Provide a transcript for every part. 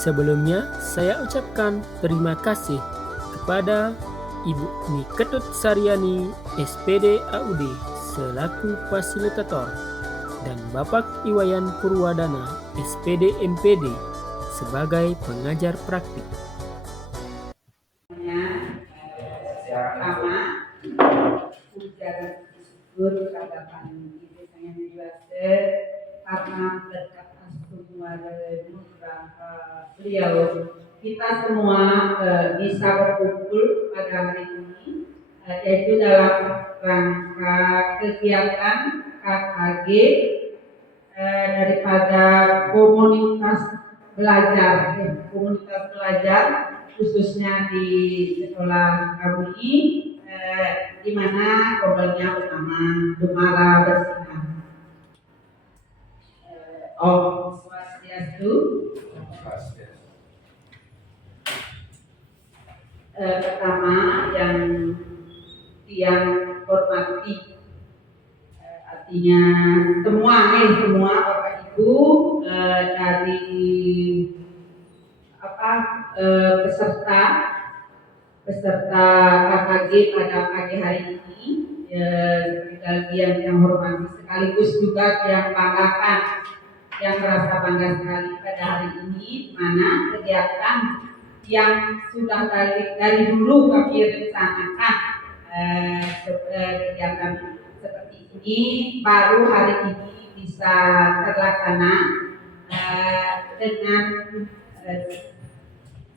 Sebelumnya, saya ucapkan terima kasih kepada Ibu Ni Ketut Saryani, SPD AUD, selaku fasilitator, dan Bapak Iwayan Purwadana, SPD MPD, sebagai pengajar praktik. Pertama, ujar syukur kepada Ibu saya menjelaskan karena berkat semua beliau kita semua bisa berkumpul pada hari ini, yaitu dalam rangka kegiatan KKG daripada komunitas belajar khususnya di sekolah kami, di mana korbannya pertama Dumara Bersinar. Om Swastiastu. Pertama yang hormati, artinya semua Bapak Ibu dari peserta KKG pada pagi hari ini, yang hormati sekaligus juga yang merasa bangga sekali pada hari ini, di mana kegiatan yang sudah dari dulu kami rencanakan, kegiatan seperti ini baru hari ini bisa terlaksana dengan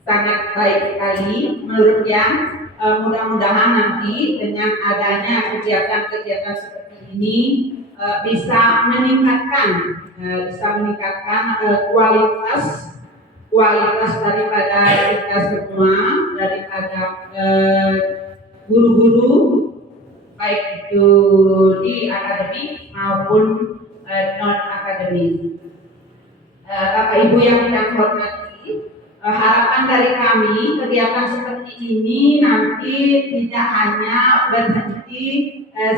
sangat baik sekali menurut yang mudah-mudahan nanti dengan adanya kegiatan-kegiatan seperti ini bisa meningkatkan kualitas daripada kita semua, daripada guru-guru baik itu di akademik maupun non akademik. Bapak Ibu yang kita hormati, harapan dari kami kegiatan seperti ini nanti tidak hanya berhenti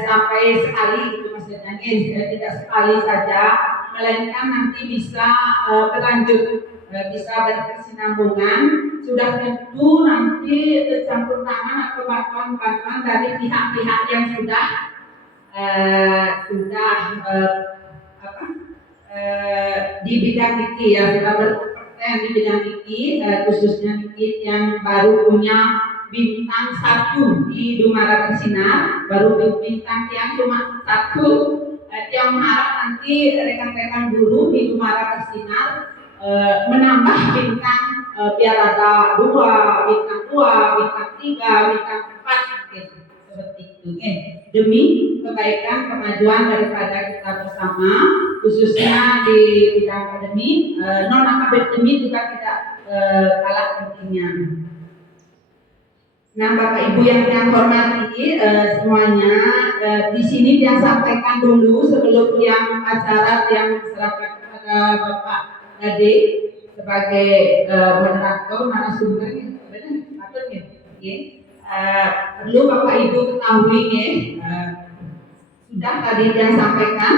sampai sekali, itu maksudnya tidak sekali saja, melainkan nanti bisa berlanjut, bisa berkesinambungan. Sudah tentu nanti campur tangan atau bantuan dari pihak-pihak yang sudah di bidang IKI, ya sudah berkompeten di bidang IKI, khususnya IKI yang baru punya bintang 1 di Dumara Bersinar, baru bintang yang cuma 1. Yang harap nanti rekan-rekan guru di Dumara Bersinar menambah bintang, biar ada 2, bintang 2, bintang 3, bintang 4, gitu. Seperti itu, demi kebaikan kemajuan daripada kita bersama, khususnya di bidang akademik, non akademik juga tidak kalah pentingnya. Nah, Bapak Ibu yang hormati semuanya, di sini dia sampaikan dulu sebelum yang acara yang diserahkan kepada Bapak Nade sebagai moderator narasumber, perlu Bapak Ibu ketahui, sudah tadi dia sampaikan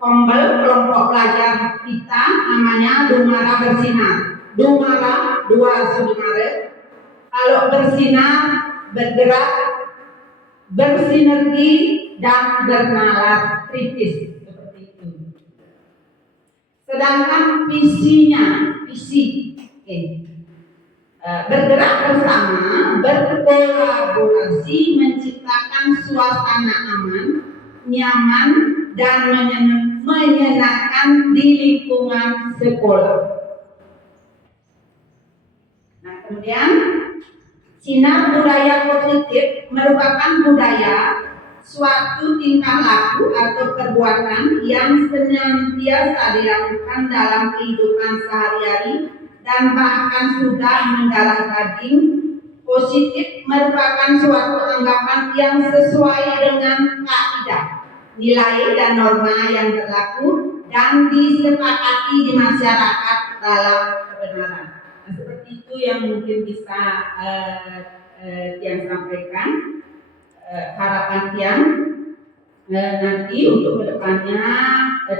kombel kelompok belajar kita namanya Dumara Bersinar. Dumara 2 sebenarnya. Kalau bersinar, bergerak, bersinergi dan bernalar kritis, seperti itu. Sedangkan visi, bergerak bersama, berkolaborasi, menciptakan suasana aman, nyaman, dan menyenangkan di lingkungan sekolah. Nah, kemudian sinar budaya positif merupakan budaya suatu tingkah laku atau perbuatan yang senantiasa dilakukan dalam kehidupan sehari-hari dan bahkan sudah mendarah daging. Positif merupakan suatu anggapan yang sesuai dengan kaidah, nilai dan norma yang berlaku dan disepakati di masyarakat dalam kebenaran. Nah, seperti itu yang mungkin bisa yang sampaikan. Harapan yang nanti untuk kedepannya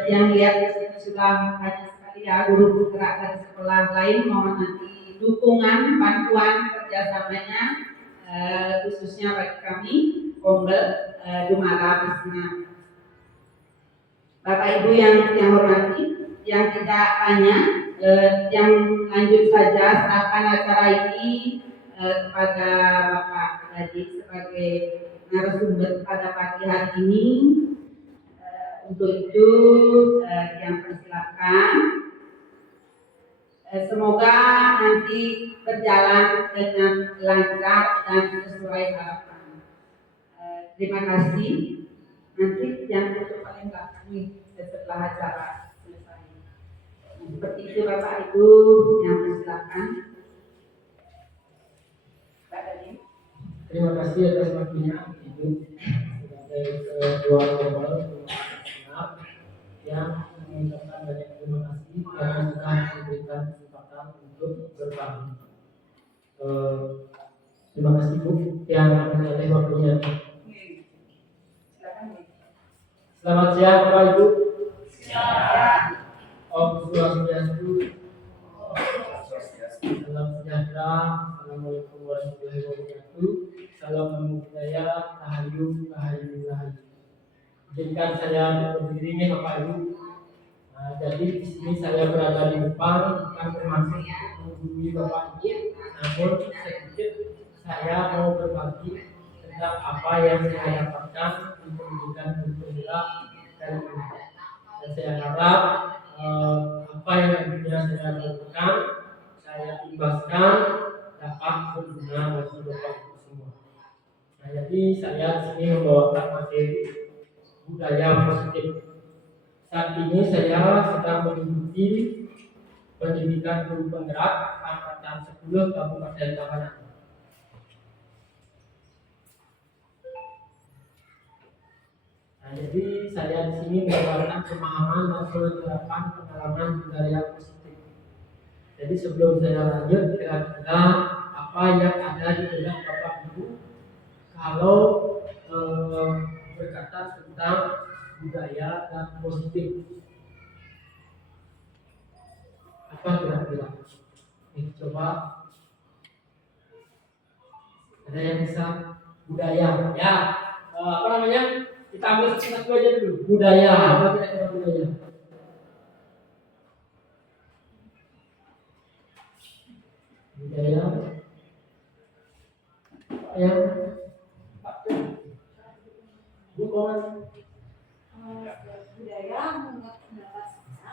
yang lihat di sini sudah banyak sekali ya guru bergerak dari sekolah lain mohon nanti dukungan bantuan kerjasamanya khususnya bagi kami Kombel Dumara Bisna. Bapak Ibu yang hormati, yang tidak banyak, yang lanjut saja serahkan acara ini kepada Bapak Hadi sebagai narasumber pada pagi hari ini. Untuk itu yang persilakan. Semoga nanti berjalan dengan lancar dan sesuai harapan. Terima kasih. Nanti yang untuk paling belakang nih setelah acara selesai. Seperti itu Bapak Ibu yang persilakan. Pak Dani. Terima kasih atas waktunya Ibu sebagai ketua global yang mengucapkan banyak terima kasih karena sudah memberikan kesempatan untuk berbagi. Terima kasih Bu yang mengenai waktunya. Selamat siang Bapak Ibu. Siang. Om Swastiastu. Salam sejahtera. Assalamualaikum warahmatullahi wabarakatuh. Salam namo buddhaya. Rahayu, rahayu, rahayu. Izinkan saya berdiri nih Bapak Ibu. Jadi di sini saya berada di depan bukan bermaksud menggurui Bapak Ibu, namun sedikit saya mau berbagi tentang apa yang saya dapatkan di pendidikan bergerak dan saya harap apa yang nantinya saya lakukan, saya ibaskan dapat berguna bagi Bapak Ibu semua. Nah, jadi saya di sini membawakan materi budaya positif. Saat ini saya sedang mengikuti pendidikan guru penggerak angkatan 10 Kabupaten Tabanan. Nah, jadi saya di sini membawakan pemahaman dan penerapan pengalaman budaya positif. Jadi sebelum saya lanjut, kira-kira apa yang ada di benak Bapak Ibu kalau berkata tentang budaya dan positif? Apa kira-kira? Coba ada yang bisa budaya? Ya, apa namanya? Kita ambil satu aja dulu. Budaya, apa kira-kira budaya? Budaya, yang bukan budaya menurut penjelasannya,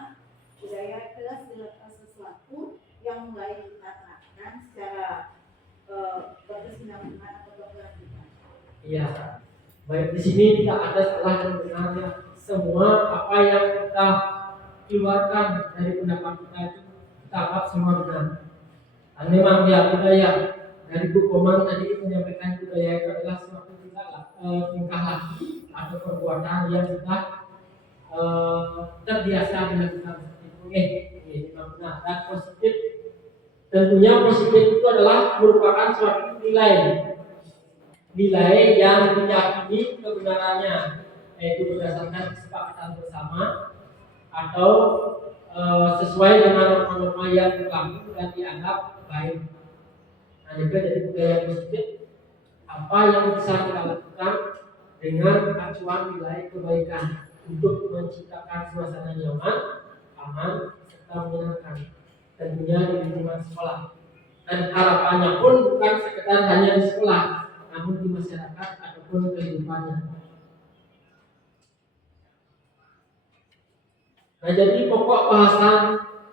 budaya adalah segala sesuatu yang mulai dikatakan secara berkesinambungan atau berkelanjutan. Iya. Baik, di sini tidak ada salah dan benarnya. Semua apa yang kita keluarkan dari pendapat kita itu kita anggap semua benar. Dan memang ya budaya dari Bu Komang tadi menyampaikan budaya itu adalah suatu tingkah laku atau perbuatan yang sudah terbiasa dilakukan seperti itu. Memang benar. Dan positif, tentunya positif itu adalah merupakan suatu nilai yang diyakini kebenarannya, yaitu berdasarkan kesepakatan bersama atau sesuai dengan norma-norma yang berlaku dan dianggap baik. Nah, juga dari budaya positif, apa yang bisa kita lakukan dengan acuan nilai kebaikan untuk menciptakan suasana nyaman, aman, serta menyenangkan, tentunya di lingkungan sekolah. Dan harapannya pun bukan sekedar hanya di sekolah, namun di masyarakat ataupun kehidupannya. Nah, jadi pokok bahasan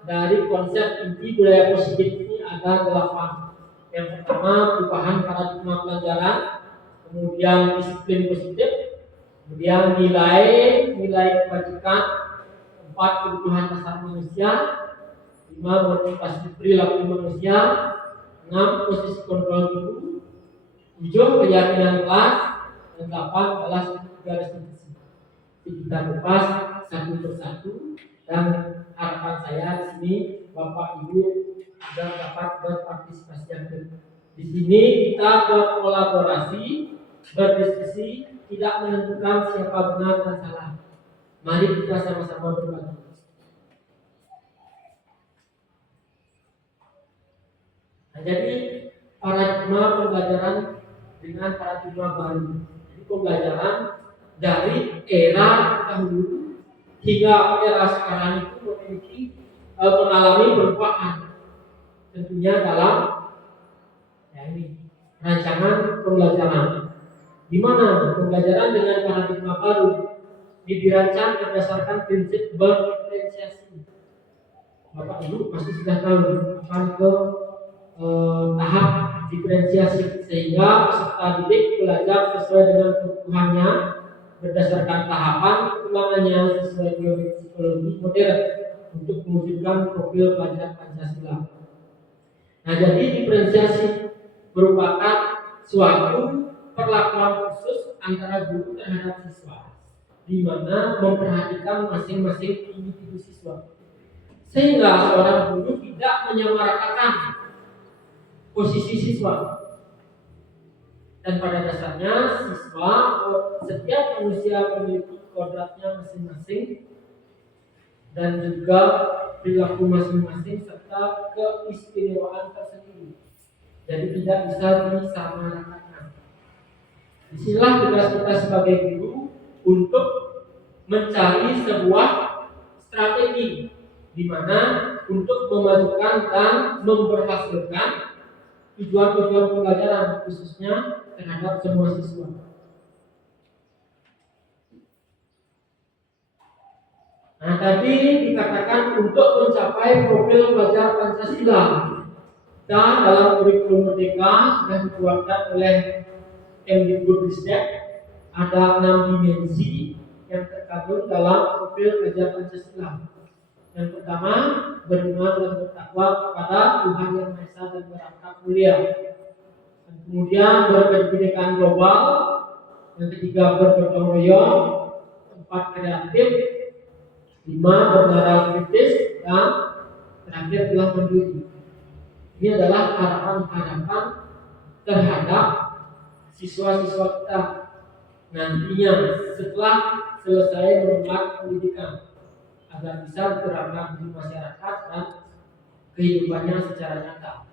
dari konsep inti budaya positif ini ada 8. Yang pertama, perubahan paradigma pelajaran, kemudian disiplin positif, kemudian nilai kebajikan, 4 kebutuhan dasar manusia, 5 motivasi perilaku manusia, 6 posisi kontrol guru, 7 keyakinan kelas, dan 8 adalah garis fungsi. Kita kupas satu persatu dan harapan saya di sini Bapak Ibu agar dapat berpartisipasi aktif. Di sini kita berkolaborasi, berdiskusi, tidak menentukan siapa benar dan salah. Mari kita sama-sama berbagi. Nah, jadi paradigma pembelajaran dengan paradigma baru. Jadi pembelajaran dari era dahulu hingga era sekarang itu memiliki mengalami perubahan. Tentunya dalam rancangan pembelajaran, di mana pembelajaran dengan paradigma baru dirancang berdasarkan prinsip berdiferensiasi. Bapak Ibu pasti sudah tahu akan ke tahap diferensiasi, sehingga peserta didik belajar sesuai dengan kebutuhannya berdasarkan tahapan perkembangannya sesuai teori psikologi modern untuk mewujudkan profil pelajar Pancasila. Nah, jadi diferensiasi merupakan suatu perlakuan khusus antara guru terhadap siswa, di mana memperhatikan masing-masing individu siswa, sehingga seorang guru tidak menyamaratakan posisi siswa. Dan pada dasarnya siswa, setiap manusia memiliki kodratnya masing-masing dan juga perilaku masing-masing serta keistimewaan tersendiri. Jadi tidak bisa disamaratakan. Disinilah tugas kita sebagai guru untuk mencari sebuah strategi di mana untuk memajukan dan memberhasilkan tujuan-tujuan pembelajaran khususnya terhadap semua siswa. Nah, tadi dikatakan untuk mencapai profil pelajar Pancasila, dan dalam kurikulum Merdeka sudah dikeluarkan oleh Kemdikbudristek ada 6 dimensi yang terkandung dalam profil pelajar Pancasila. Yang pertama, beriman dan bertakwa kepada Tuhan Yang Maha Esa dan berakhlak mulia. Dan kemudian berkebinekaan global. Yang ketiga, bergotong royong. 4, kreatif. 5, bermoral kritis. Dan terakhir telah mandiri. Ini adalah harapan-harapan terhadap siswa-siswa kita nantinya setelah selesai menempuh pendidikan, agar bisa diterapkan di masyarakat dan kehidupannya secara nyata.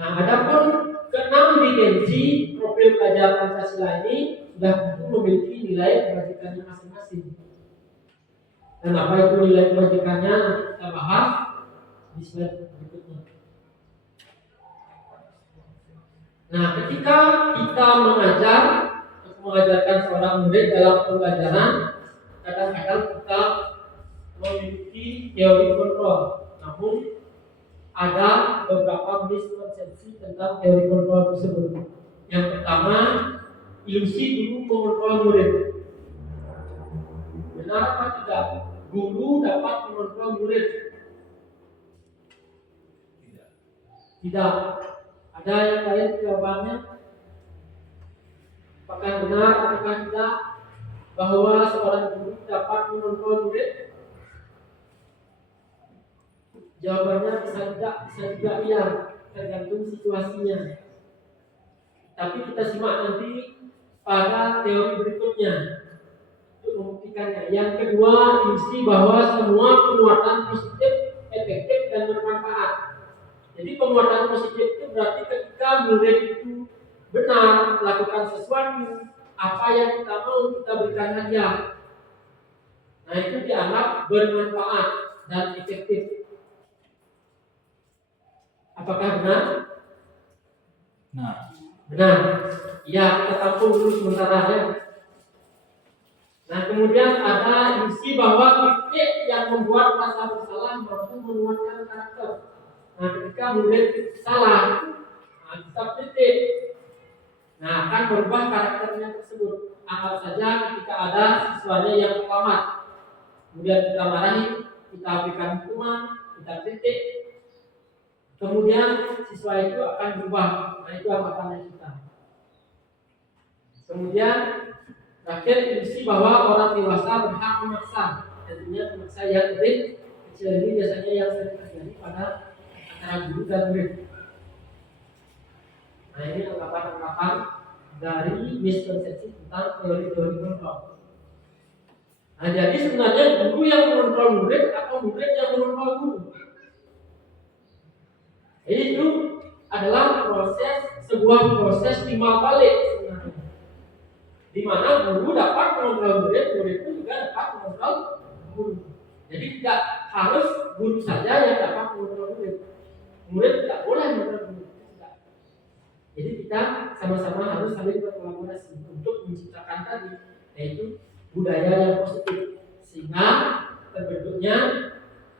Nah, adapun ke-6 dimensi profil pelajar Pancasila ini sudah tentu memiliki nilai kebajikannya masing-masing. Dan apa itu nilai kebajikannya nanti kita bahas di slide berikutnya. Nah, ketika kita mengajarkan seorang murid dalam pembelajaran, kadang-kadang kita memiliki teori kontrol, namun ada beberapa miskonsepsi tentang teori kontrol tersebut. Yang pertama, ilusi guru mengontrol murid. Benar atau tidak? Guru dapat mengontrol murid? Tidak. Ada yang lain jawabannya? Apakah benar atau tidak bahwa seorang guru dapat mengontrol murid? Jawabannya bisa tidak, bisa juga iya, tergantung situasinya. Tapi kita simak nanti pada teori berikutnya untuk membuktikannya. Yang kedua, ilusi bahwa semua penguatan positif efektif dan bermanfaat. Jadi penguatan positif itu berarti ketika murid itu benar melakukan sesuatu, apa yang kita mau kita berikan hadiah. Nah, itu dianggap bermanfaat dan efektif. Apakah benar? Benar. Ya, kita tampung dulu sementara ya. Nah, kemudian ada ilusi bahwa titik yang membuat rasa bersalah mampu menguatkan karakter. Nah, ketika murid salah, kita titik. Nah, akan berubah karakternya tersebut. Anggap saja ketika ada siswanya yang selamat, kemudian kita marahi, kita berikan hukuman, kita titik. Kemudian siswa itu akan berubah. Nah, itu harapannya kita. Kemudian terakhir, ilusi bahwa orang dewasa berhak memaksa. Tentunya memaksa yang lebih kecil ini biasanya yang sering terjadi pada antara guru dan murid. Nah, ini anggapan-anggapan dari miskonsepsi tentang teori-teori kontrol. Nah, jadi sebenarnya guru yang mengontrol murid atau murid yang mengontrol guru? Jadi itu adalah sebuah proses timbal balik sebenarnya, di mana guru dapat mengontrol murid, murid pun juga dapat mengontrol guru. Jadi tidak harus guru saja yang dapat mengontrol murid, murid tidak boleh mengontrol guru. Tidak. Jadi kita sama-sama harus saling berkolaborasi untuk menciptakan tadi, yaitu budaya yang positif, sehingga terbentuknya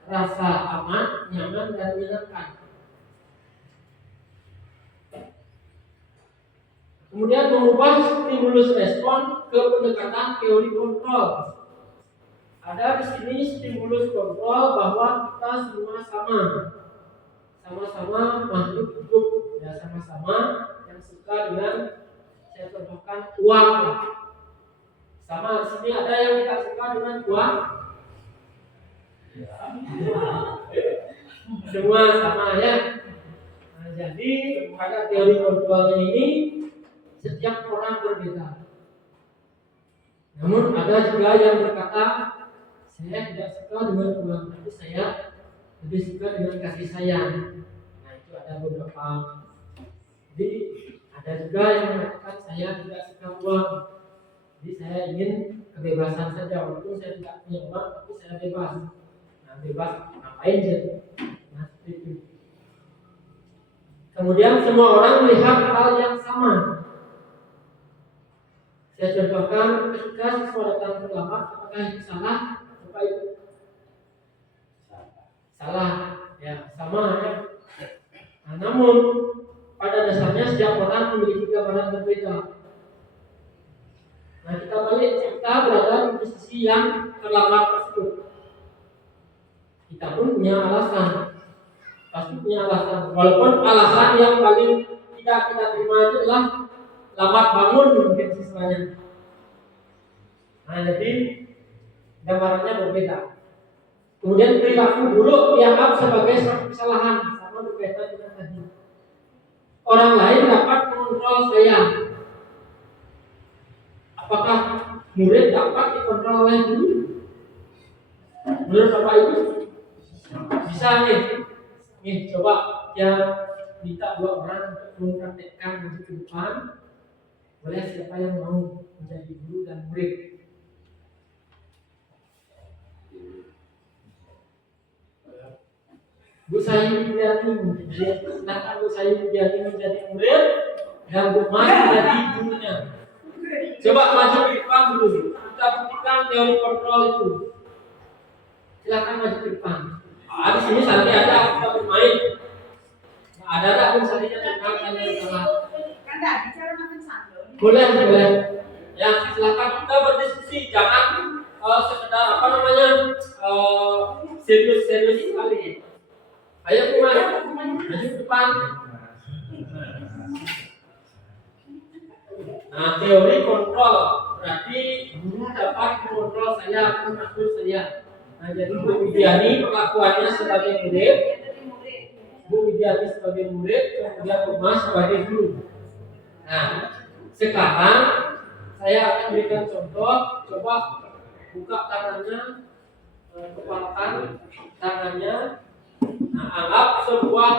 rasa aman, nyaman, dan menyenangkan. Kemudian mengubah stimulus respon ke pendekatan teori kontrol. Ada di sini stimulus kontrol bahwa kita semua sama-sama makhluk hidup, ya sama-sama yang suka dengan, saya contohkan, uang. Sama di sini ada yang tidak suka dengan uang. Semua sama ya. Nah, jadi pada teori kontrolnya ini setiap orang berbeda. Namun ada juga yang berkata, saya tidak suka dengan uang, tapi saya lebih suka dengan kasih sayang. Nah itu ada beberapa. Jadi ada juga yang mengatakan saya tidak suka uang, jadi saya ingin kebebasan saja, walaupun saya tidak punya uang, tapi saya bebas. Nah bebas ngapain jadi? Nah seperti itu. Kemudian semua orang melihat hal yang sama. Saya contohkan ketika siswa datang terlambat, apakah itu salah? Apa itu? Salah, ya sama ya. Nah, namun pada dasarnya setiap orang memiliki gambaran berbeda. Nah kita balik, kita berada di posisi yang terlambat tersebut. Kita pun punya alasan, pasti punya alasan. Walaupun alasan yang paling tidak kita terima itu adalah lambat bangun mungkin siswanya. Nah jadi gambarannya berbeda. Kemudian perilaku buruk dianggap sebagai suatu kesalahan, sama berkaitan dengan tadi. Orang lain dapat mengontrol saya. Apakah murid dapat dikontrol oleh guru? Menurut Bapak Ibu? Bisa nih. Nih coba ya minta 2 orang untuk mempraktekkan di depan. Boleh siapa yang mau menjadi guru dan murid? Bu Sayu Widiani, silakan Bu Sayu Widiani menjadi murid dan Bu Mas menjadi gurunya. Coba maju ke depan dulu. Kita buktikan teori kontrol itu. Silakan maju ke depan. Di sini santri ada kita bermain. Nah, ada pun santrinya dengarkan yang salah. Kan dah bicara makan sambal. Boleh. Ya silakan kita berdiskusi, jangan sekedar serius sekali. Ayo Mas, maju ke depan. Nah, teori kontrol berarti guru dapat mengontrol saya, mengatur saya. Nah, jadi Bu Widiani perlakuannya sebagai murid, Bu Widiani sebagai murid, kemudian Bu Mas sebagai guru. Nah, sekarang saya akan berikan contoh. Coba buka tangannya, kepalkan tangannya. Nah, anggap sebuah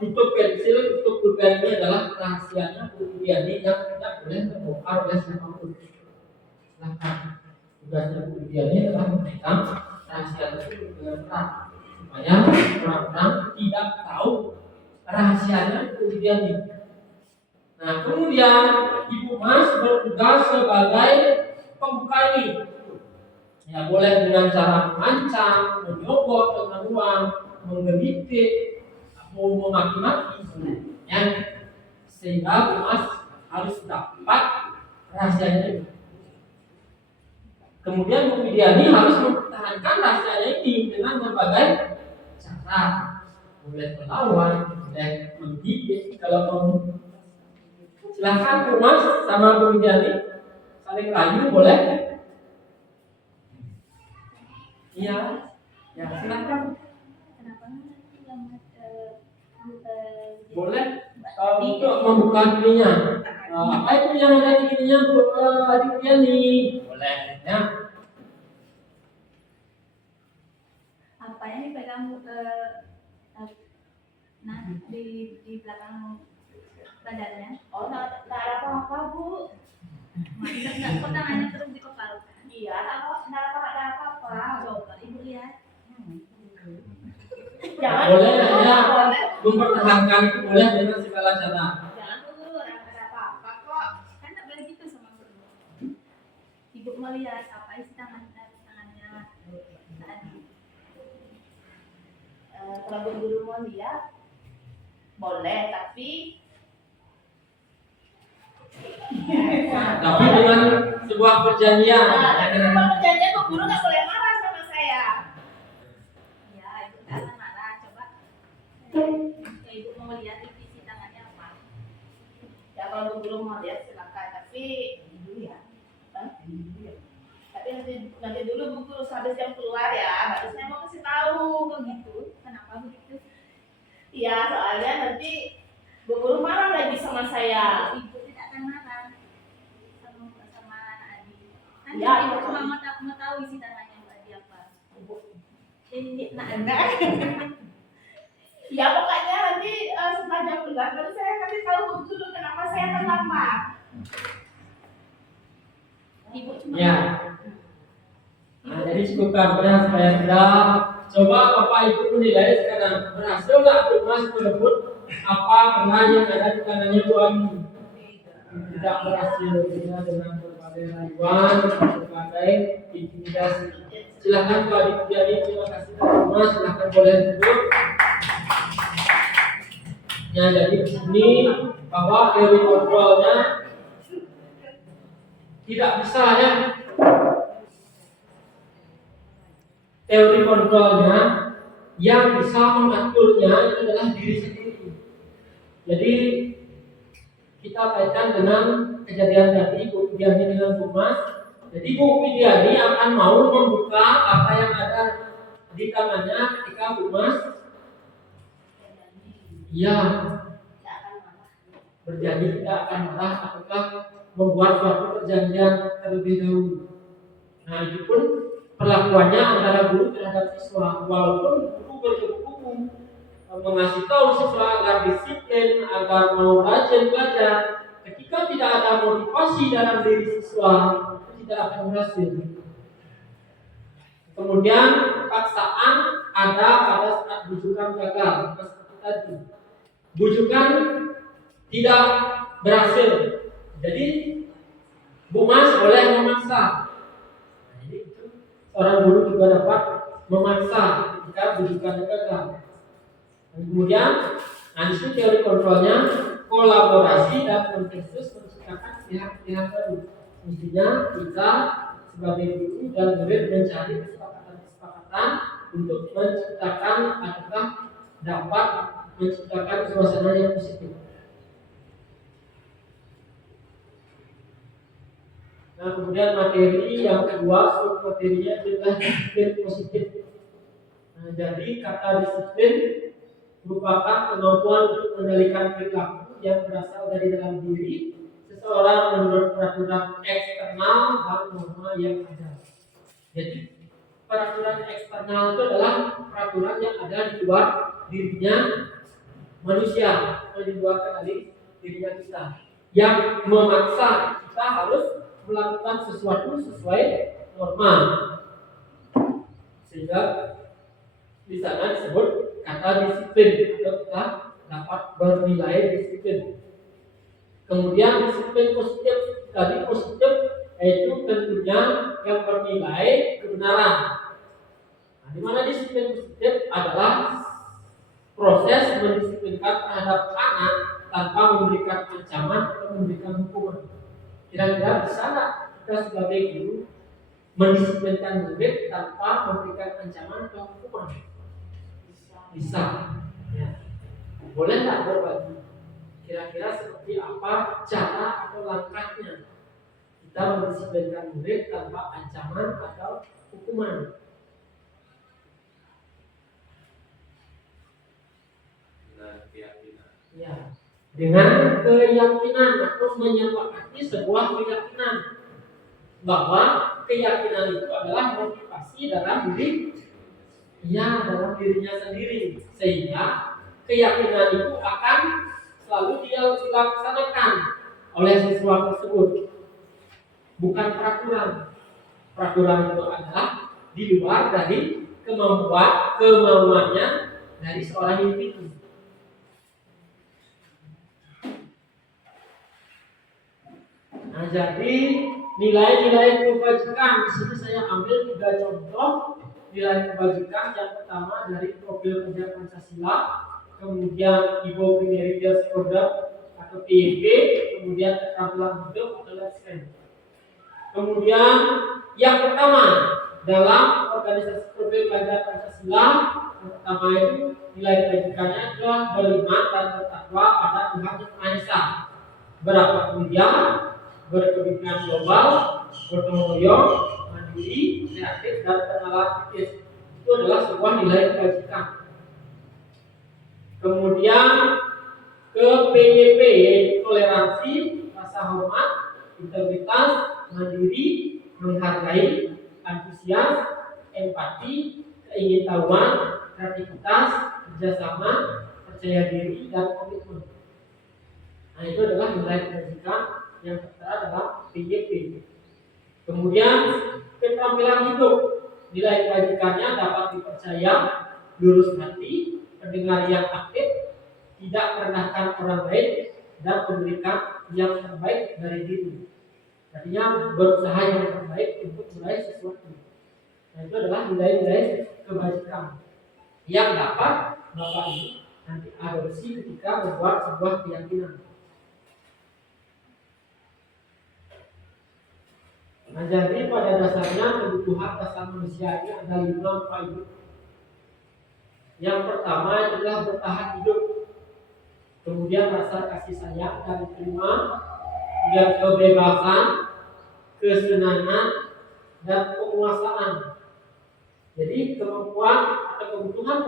tutup pensil, tutup pulpen ini adalah rahasianya Bu Widiani yang tidak boleh terbongkar oleh siapapun. Silahkan. Tugasnya Bu Widiani adalah memegang rahasia tersebut dengan terang supaya orang-orang tidak tahu rahasianya Bu Widiani. Nah, kemudian Ibu Mas bertugas sebagai pembuka ini. Ya boleh dengan cara mengancam, menyogok dengan uang, menggelitik, mau memaki-maki, ya. Sehingga Bu Mas harus dapat rahasianya ini. Kemudian Bu Widiani harus mempertahankan rahasianya ini dengan berbagai cara. Boleh melawan, boleh mendidik kalau mau. Silahkan Bu Mas sama Bu Widiani saling rayu boleh? Iya, ya silakan. Boleh untuk membuka dirinya. Apa itu yang ada di dirinya Bu Widiani? Boleh ya. Apa yang dipegang Nah, di belakang badannya. Oh, nggak ada apa-apa, Bu. Masa nggak kok tangannya terus di kepala? Iya, nggak ada apa-apa. Coba ibu lihat. Jangan. Boleh ya. Boleh. Mempertahankan itu boleh dengan segala cara. Jangan dulu, nggak ada apa-apa kok. Kan nggak boleh gitu sama guru. Ibu mau lihat apa isi tangannya tadi. Kalau Bu Guru mau lihat, boleh, tapi Tapi dengan sebuah perjanjian. tapi kalau perjanjian Bu Guru nggak boleh marah sama saya. Ya, ibu jangan marah. Coba. Ya, ibu mau lihat isi tangannya apa? Ya kalau Bu Guru mau lihat silakan, tapi dulu ya. Hah? Tapi nanti dulu Bu Guru habis jam keluar ya. Baru saya mau kasih tahu. Kok gitu? Kenapa begitu? Iya, soalnya nanti Bu Guru marah lagi sama saya. Ibu tidak akan marah sama anak adik. Nanti Ya, ibu ya. cuma mau tahu isi tangannya tadi apa. Ini nak Ya pokoknya nanti setelah jam keluar baru saya kasih tahu Bu Guru kenapa saya terlambat. ibu cuma Ya. Nah, jadi cukupkan benar supaya tidak. Coba Bapak Ibu menilai sekarang berhasil nggak Mas merebut apa benang yang ada di tangannya Bu Ami? Tidak berhasil, tidak dengan berbagai rayuan, berbagai intimidasi. Silahkan Pak Adik Jadi, terima kasih Pak Mas, silahkan boleh duduk. Ya, jadi di sini bahwa teori kontrolnya tidak bisa ya. Teori kontrolnya yang bisa mengaturnya itu adalah diri sendiri. Jadi kita kaitkan dengan kejadian tadi Bu Widiani dengan Bu Mas. Jadi Bu Widiani akan mau membuka apa yang ada di tangannya ketika Bu Mas ya berjanji tidak akan marah ataukah membuat suatu perjanjian terlebih dahulu. Nah itu pun perlakuannya antara guru terhadap siswa, walaupun guru berkuku mengasih tahu siswa agar disiplin, agar mau rajin belajar. Ketika tidak ada motivasi dalam diri siswa, itu tidak akan berhasil. Kemudian paksaan ada pada saat bujukan gagal, seperti tadi. Bujukan tidak berhasil, jadi Bu Mas boleh memaksa. Seorang guru juga dapat memaksa ketika bujukannya gagal. Dan kemudian, di teori kontrolnya kolaborasi dan konsensus menciptakan pihak-pihak baru. Mestinya kita sebagai guru dan murid mencari kesepakatan untuk menciptakan ataukah dapat menciptakan suasana yang positif. Nah, kemudian materi yang kedua, sub materinya adalah disiplin positif. Nah, jadi kata disiplin merupakan kemampuan untuk mengendalikan perilaku yang berasal dari dalam diri seseorang menurut peraturan eksternal dan norma yang ada. Jadi peraturan eksternal itu adalah peraturan yang ada di luar dirinya manusia, di luar kendali dirinya kita, yang memaksa kita harus melakukan sesuatu sesuai norma, sehingga di sana disebut kata disiplin atau kita dapat bernilai disiplin. Kemudian disiplin positif, tadi positif yaitu tentunya yang bernilai kebenaran. Nah, di mana disiplin positif adalah proses mendisiplinkan terhadap anak tanpa memberikan ancaman atau memberikan hukuman. Kira-kira bisa nggak kita sebagai guru mendisiplinkan murid tanpa memberikan ancaman atau hukuman? Bisa. Ya. Boleh nggak berbagi? Kira-kira seperti apa cara atau langkahnya kita mendisiplinkan murid tanpa ancaman atau hukuman? Ya. Dengan keyakinan atau menyepakati sebuah keyakinan bahwa keyakinan itu adalah motivasi dalam diri, dalam dirinya sendiri, sehingga keyakinan itu akan selalu dilaksanakan oleh siswa tersebut, bukan peraturan. Peraturan itu adalah di luar dari kemauannya dari seorang individu. Nah, jadi nilai-nilai kebajikan di sini saya ambil 3 contoh nilai kebajikan. Yang pertama dari profil kerja Pancasila, kemudian Ibo Religious Order atau PIP, kemudian keterampilan hidup atau life strength. Kemudian yang pertama dalam organisasi profil pelajar Pancasila, yang pertama itu nilai kebajikannya adalah beriman dan bertakwa pada Tuhan Yang Maha Esa, berakhlak mulia, berkebijakan global, bertanggung jawab, mandiri, kreatif, dan bernalar kritis. Itu adalah sebuah nilai kebajikan. Kemudian ke PYP, yaitu toleransi, rasa hormat, integritas, mandiri, menghargai, antusias, empati, keingintahuan, kreativitas, kerjasama, percaya diri, dan komitmen. Nah, itu adalah nilai kebajikan yang tertera dalam PYP. Kemudian keterampilan hidup, nilai kebajikannya dapat dipercaya, lurus hati, pendengar yang aktif, tidak merendahkan orang lain, dan memberikan yang terbaik dari diri. Artinya berusaha yang terbaik untuk meraih sesuatu. Nah, itu adalah nilai-nilai kebajikan yang dapat Bapak Ibu nanti adopsi ketika membuat sebuah keyakinan. Nah, jadi pada dasarnya kebutuhan dasar manusia ini ada 5 Bapak Ibu. Yang pertama adalah bertahan hidup, kemudian rasa kasih sayang dan diterima, kemudian kebebasan, kesenangan, dan penguasaan. Jadi kemampuan atau kebutuhan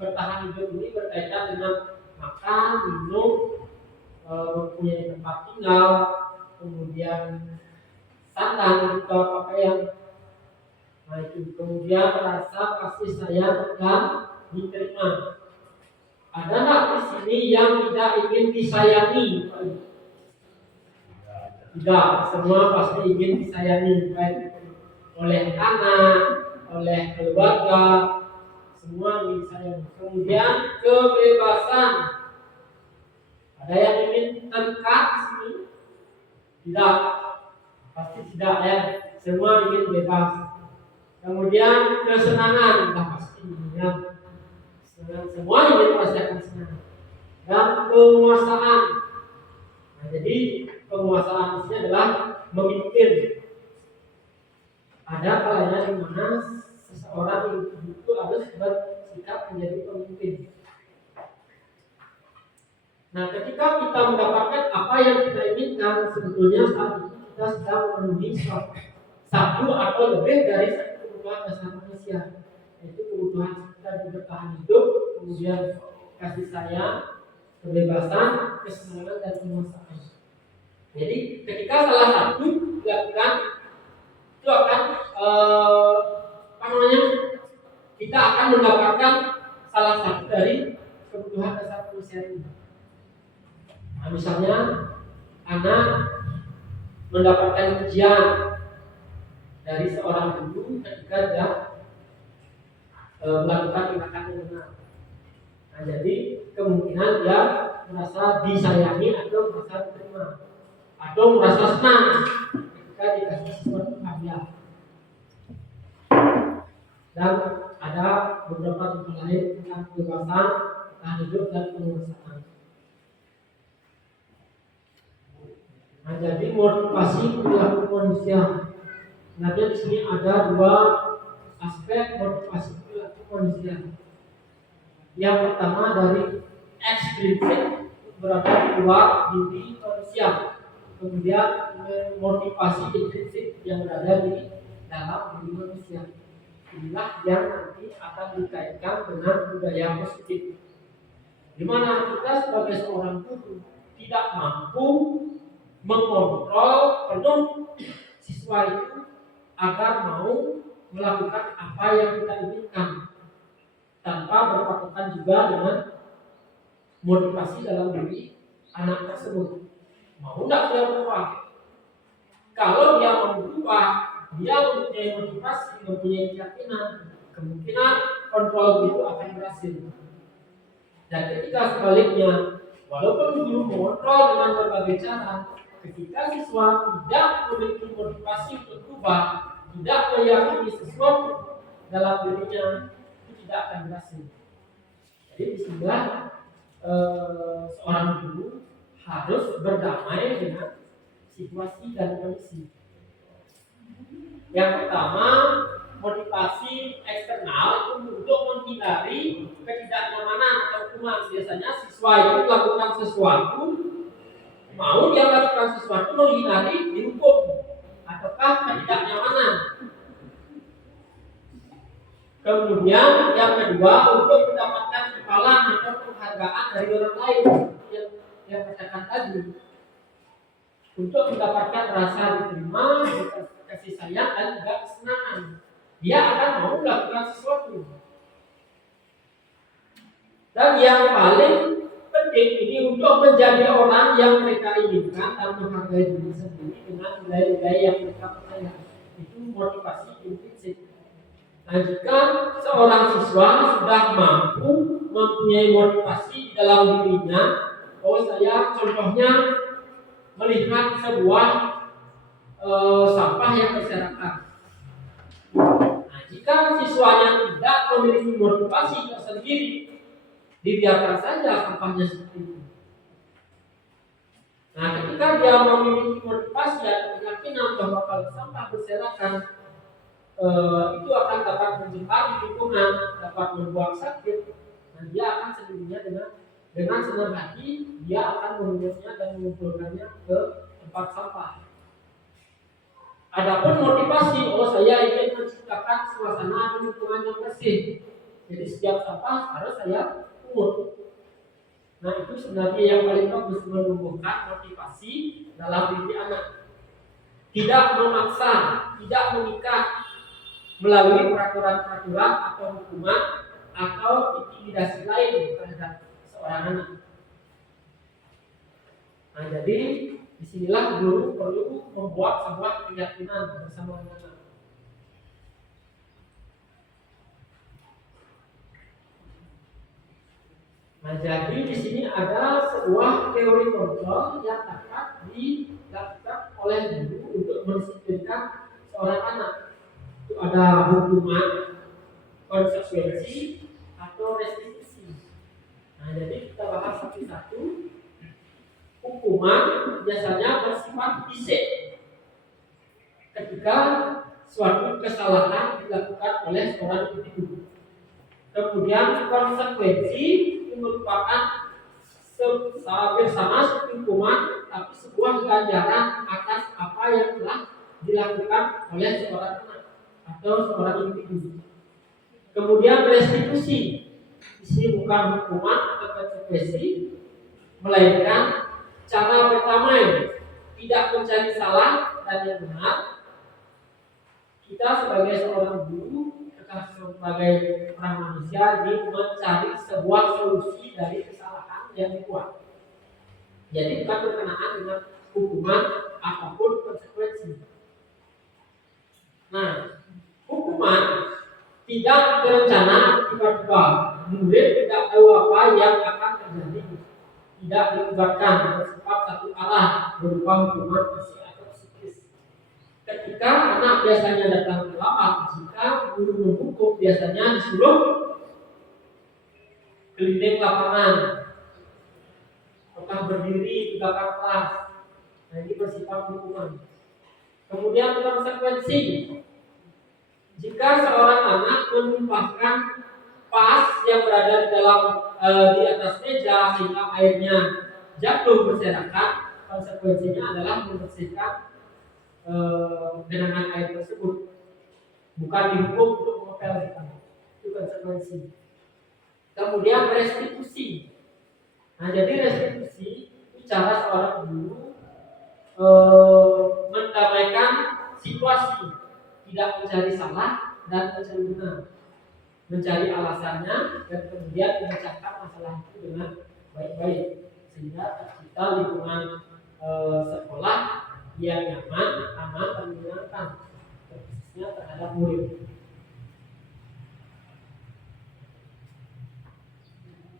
bertahan hidup ini berkaitan dengan makan, minum, mempunyai tempat tinggal, kemudian sandang atau pakaian. Nah, itu kemudian rasa kasih sayang dan diterima. Ada nggak di sini yang tidak ingin disayangi? Tidak, semua pasti ingin disayangi, baik oleh anak, oleh keluarga, semua ingin disayangi. Kemudian kebebasan. Ada yang ingin terikat di sini? Tidak, pasti tidak ya. Semua ingin bebas. Kemudian kesenangan, sudah pasti ya. Semua ingin merasakan kesenangan. Dan penguasaan. Nah, jadi penguasaan ini adalah memimpin. Ada kalanya di mana seseorang itu harus bersikap menjadi pemimpin. Nah, ketika kita mendapatkan apa yang kita inginkan, sebetulnya saat itu kita sedang memenuhi satu atau lebih dari satu kebutuhan dasar manusia, yaitu kebutuhan kita bertahan hidup, kemudian kasih sayang, kebebasan, kesenangan, dan penguasaan. Jadi ketika salah satu dilakukan, itu akan kita akan mendapatkan salah satu dari kebutuhan dasar manusia ini. Nah, misalnya anak mendapatkan ujian dari seorang guru ketika dia melakukan tindakan yang benar. Nah, jadi kemungkinan dia merasa disayangi atau merasa diterima atau merasa senang ketika dikasih sesuatu hadiah. Dan ada beberapa contoh lain tentang kebebasan, tahan hidup, dan penguasaan. Nah, jadi motivasi perilaku manusia. Sebenarnya di sini ada 2 aspek motivasi perilaku manusia. Yang pertama dari ekstrinsik, berada di luar diri manusia. Kemudian motivasi intrinsik yang berada di dalam diri manusia. Inilah yang nanti akan dikaitkan dengan budaya positif, di mana kita sebagai seorang guru tidak mampu mengontrol penuh siswa itu agar mau melakukan apa yang kita inginkan, tanpa berpatokan juga dengan motivasi dalam diri anak tersebut. Mau tidak dia berubah? Kalau dia mau berubah, dia mempunyai motivasi, mempunyai keyakinan, kemungkinan kontrol guru akan berhasil. Dan ketika sebaliknya, walaupun guru mengontrol dengan berbagai cara, ketika siswa tidak memiliki motivasi untuk berubah, tidak meyakini sesuatu dalam dirinya, itu tidak akan berhasil. Jadi disinilah seorang guru harus berdamai dengan situasi dan kondisi. Yang pertama, motivasi eksternal untuk menghindari ketidaknyamanan atau hukuman. Biasanya siswa itu melakukan sesuatu, mau dia melakukan sesuatu menghindari dihukum ataukah ketidaknyamanan. Kemudian yang kedua, untuk mendapatkan imbalan atau penghargaan dari orang lain yang katakan tadi, untuk mendapatkan rasa diterima, kasih sayang dan juga kesenangan, dia akan mau melakukan sesuatu. Dan yang paling penting ini untuk menjadi orang yang mereka inginkan dan menghargai diri sendiri dengan nilai-nilai yang mereka percaya. Itu motivasi intrinsik. Nah, jika seorang siswa sudah mampu mempunyai motivasi dalam dirinya, saya contohnya melihat sebuah sampah yang berserakan. Nah, jika siswanya tidak memiliki motivasi tersendiri, dibiarkan saja sampahnya seperti itu. Nah, ketika dia memiliki motivasi atau keyakinan bahwa kalau sampah berserakan itu akan dapat menjembar di lingkungan, dapat membuang sakit, nah dia akan sendirinya dengan senang hati dia akan mengurusnya dan mengumpulkannya ke tempat sampah. Adapun motivasi, saya ingin menciptakan suasana atau lingkungan yang bersih. Jadi setiap sampah harus saya pungut. Nah, itu sebenarnya yang paling bagus, menumbuhkan motivasi dalam diri anak. Tidak memaksa, tidak mengikat melalui peraturan-peraturan atau hukuman atau intimidasi lain terhadap seorang anak. Nah, jadi disinilah guru perlu membuat sebuah keyakinan bersama anak. Nah, jadi di sini ada sebuah teori kontrol yang dapat dilakukan oleh guru untuk mendisiplinkan seorang anak. Itu ada hukuman, konsekuensi, atau restitusi. Nah, jadi kita bahas satu-satu. Hukuman biasanya bersifat fisik ketika suatu kesalahan dilakukan oleh seorang individu. Kemudian konsekuensi itu merupakan bersama hukuman tapi sebuah ganjaran atas apa yang telah dilakukan oleh seorang anak atau seorang individu. Kemudian restitusi, di sini bukan hukuman atau konsekuensi, melainkan cara berdamai, tidak mencari salah dan yang benar. Kita sebagai seorang guru, sebagai orang manusia, ini mencari sebuah solusi dari kesalahan yang dibuat. Jadi bukan berkenaan dengan hukuman apapun konsekuensi. Nah, hukuman tidak berencana tiba-tiba, murid tidak tahu apa yang akan terjadi, tidak dilibatkan bersifat satu arah berupa hukuman fisik atau psikis. Ketika anak biasanya datang terlambat, jika guru menghukum biasanya disuruh keliling lapangan, atau berdiri di belakang kelas. Nah, ini bersifat hukuman. Kemudian konsekuensi, jika seorang anak menumpahkan vas yang berada di atas meja sehingga airnya jatuh berserakan, konsekuensinya adalah membersihkan genangan air tersebut, bukan dihukum untuk mengepel. Itu konsekuensi. Kemudian restitusi. Nah, jadi restitusi itu cara seorang guru mendamaikan situasi, tidak mencari salah dan mencari benar, mencari alasannya dan kemudian memecahkan masalah itu dengan baik-baik sehingga tercipta lingkungan sekolah yang nyaman, aman, dan menyenangkan khususnya terhadap murid.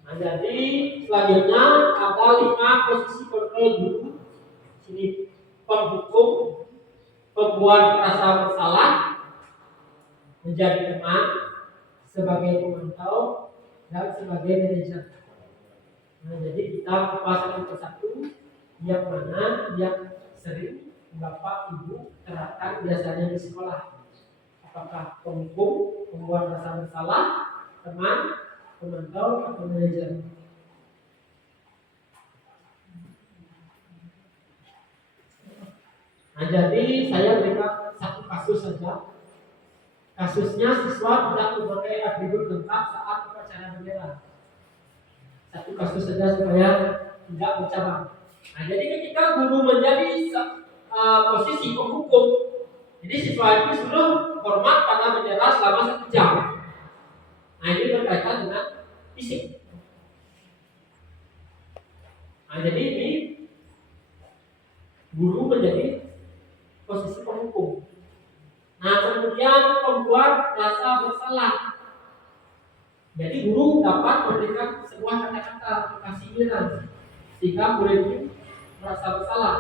Nah, jadi selanjutnya ada 5 posisi kontrol guru. Sini penghukum, pembuat merasa bersalah, menjadi teman, sebagai pemantau, dan sebagai manajer. Nah, jadi kita kupas satu persatu yang mana yang sering Bapak Ibu terapkan biasanya di sekolah. Apakah penghukum, pembuat merasa bersalah, teman, pemantau, atau manajer? Nah, jadi saya berikan satu kasus saja. Kasusnya siswa tidak memakai atribut lengkap saat upacara bendera. Satu kasus saja supaya tidak bercabang. Nah, jadi ketika guru menjadi posisi penghukum, jadi siswa itu suruh hormat pada bendera selama 1 jam. Nah, ini berkaitan dengan fisik. Nah, jadi ini guru menjadi posisi penghukum. Nah, kemudian pembuat rasa bersalah. Jadi guru dapat memberikan sebuah kata-kata sindiran sehingga murid itu merasa bersalah.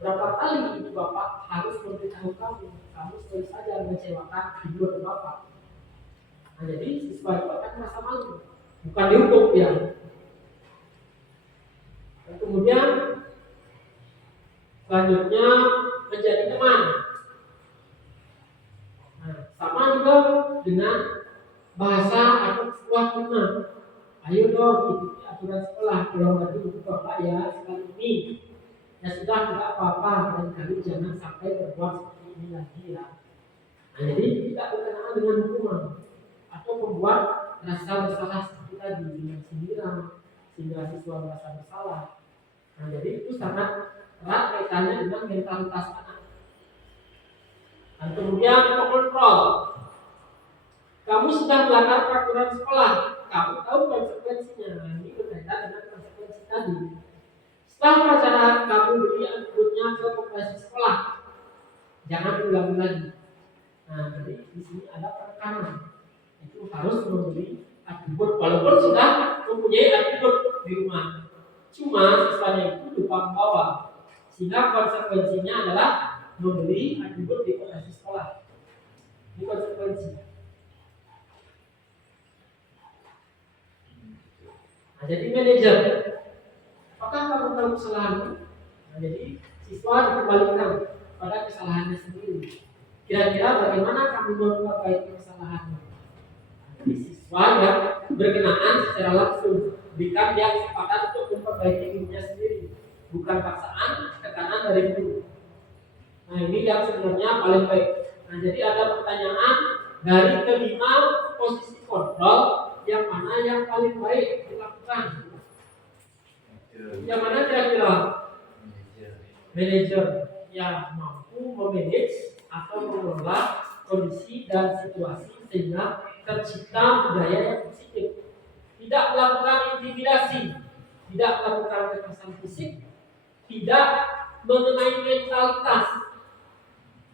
Berapa kali ibu bapak harus memberitahu kamu selalu saja mengecewakan ibu atau bapak. Nah, jadi siswa itu akan merasa malu, bukan dihukum ya. Dan kemudian selanjutnya menjadi teman. Nah, sama juga dengan bahasa atau sebuah tema. Ayo dong ikuti aturan sekolah, pulang baju untuk bapak ya sekali ini. Ya sudah tidak apa-apa, dan kali jangan sampai berbuat seperti ini lagi ya. Nah, jadi tidak berkenaan dengan hukuman atau membuat rasa bersalah seperti tadi dengan sindiran sehingga siswa merasa bersalah. Nah, jadi itu sangat erat kaitannya dengan mentalitas anak. Dan kemudian pengontrol. Kamu sudah melanggar peraturan sekolah, kamu tahu konsekuensinya. Ini berkaitan dengan konsekuensi tadi. Setelah upacara kamu beri atributnya ke koperasi sekolah, jangan ulangi lagi. Nah, jadi di sini ada penekanan. Itu harus memberi atribut walaupun sudah mempunyai atribut di rumah. Cuma siswanya itu lupa membawa, sehingga konsekuensinya adalah memberi atribut di koperasi sekolah. Ini konsekuensi. Nah, jadi manajer, apakah kamu tahu kesalahanmu? Nah, jadi siswa dikembalikan pada kesalahannya sendiri. Kira-kira bagaimana kamu memperbaiki kesalahanmu? Nah, jadi siswa yang berkenaan secara langsung berikan dia kesempatan untuk memperbaiki dirinya sendiri, bukan paksaan tekanan dari guru. Nah, ini yang sebenarnya paling baik. Nah, jadi ada pertanyaan dari kelima posisi kontrol, yang mana yang paling baik dilakukan? Yang mana kira-kira? Manajer yang mampu memanage atau mengelola kondisi dan situasi sehingga tercipta budaya yang positif. Tidak melakukan intimidasi, tidak melakukan kekerasan fisik, tidak mengenai mentalitas.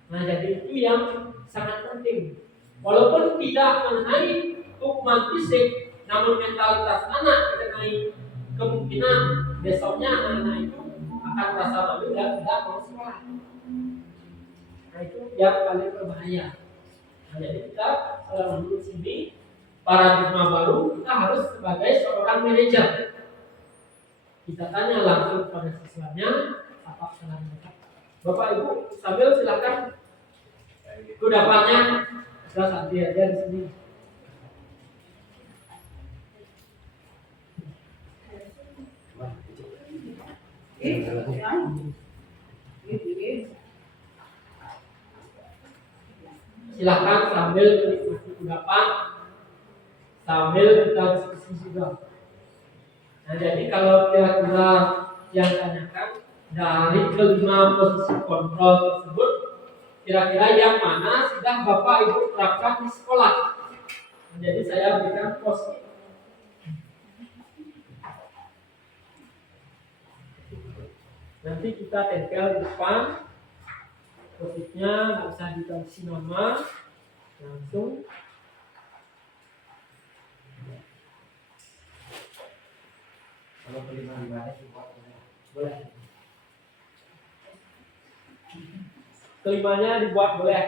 Nah, jadi itu yang sangat penting. Walaupun tidak mengenai hukuman fisik, namun mentalitas anak dikenai, kemungkinan besoknya anak-anak itu akan merasa malu dan tidak mau sekolah. Nah, itu yang paling berbahaya. Nah, jadi kita di sini paradigma baru, kita harus sebagai seorang manajer. Kita tanya langsung pada siswanya apa kesalahan mereka. Bapak Ibu sambil silakan kudapatnya sudah santai aja di sini. Silakan sambil menikmati kudapan, sambil kita diskusi juga. Nah, jadi kalau kira-kira yang tanyakan dari kelima posisi kontrol tersebut, kira-kira yang mana sudah Bapak Ibu terapkan di sekolah? Nah, jadi saya berikan pos. Nanti kita tempel di depan. Posisinya nggak usah dikasih nama, langsung. Kalau kelima limanya dibuat Boleh. Kelimanya dibuat boleh.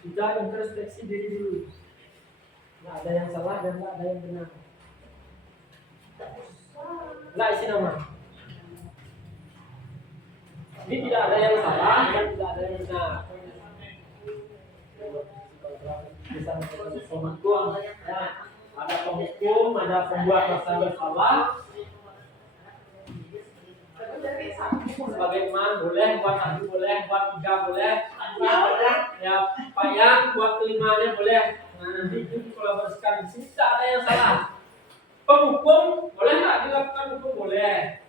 Kita introspeksi diri dulu. Nggak ada yang salah dan nggak ada yang benar. Nggak isi nama. Jadi tidak ada yang salah dan tidak ada yang benar. Bisa penghukum, ya. Ada penghukum, ada pembuat rasa bersalah. Sebagai imam boleh, buat satu boleh, buat tiga boleh, ya Pak Yang buat kelimanya boleh. Nah nanti itu dikolaborasikan. Di sini tidak ada yang salah. Penghukum boleh nggak dilakukan hukum boleh.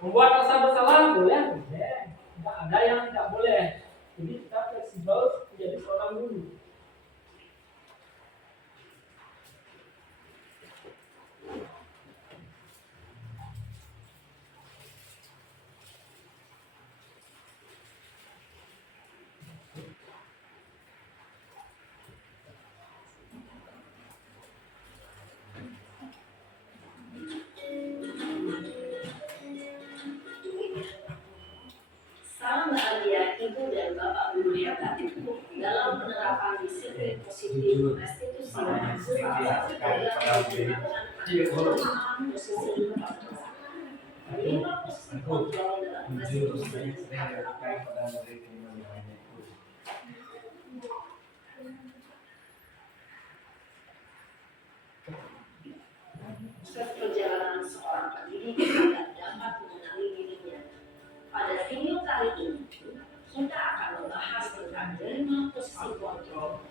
Membuat rasa bersalah boleh, boleh. Tidak ada yang tidak boleh. Jadi kita fleksibel menjadi seorang guru. Salam bahagia Ibu dan Bapak Guru yang dalam penerapan disiplin positif restitusi salah satu posisi lima posisi kontrol dalam restitusi. Proses perjalanan seorang pendidik agar dapat mengenali dirinya. Pada video kali ini, kita akan membahas tentang 5 posisi kontrol.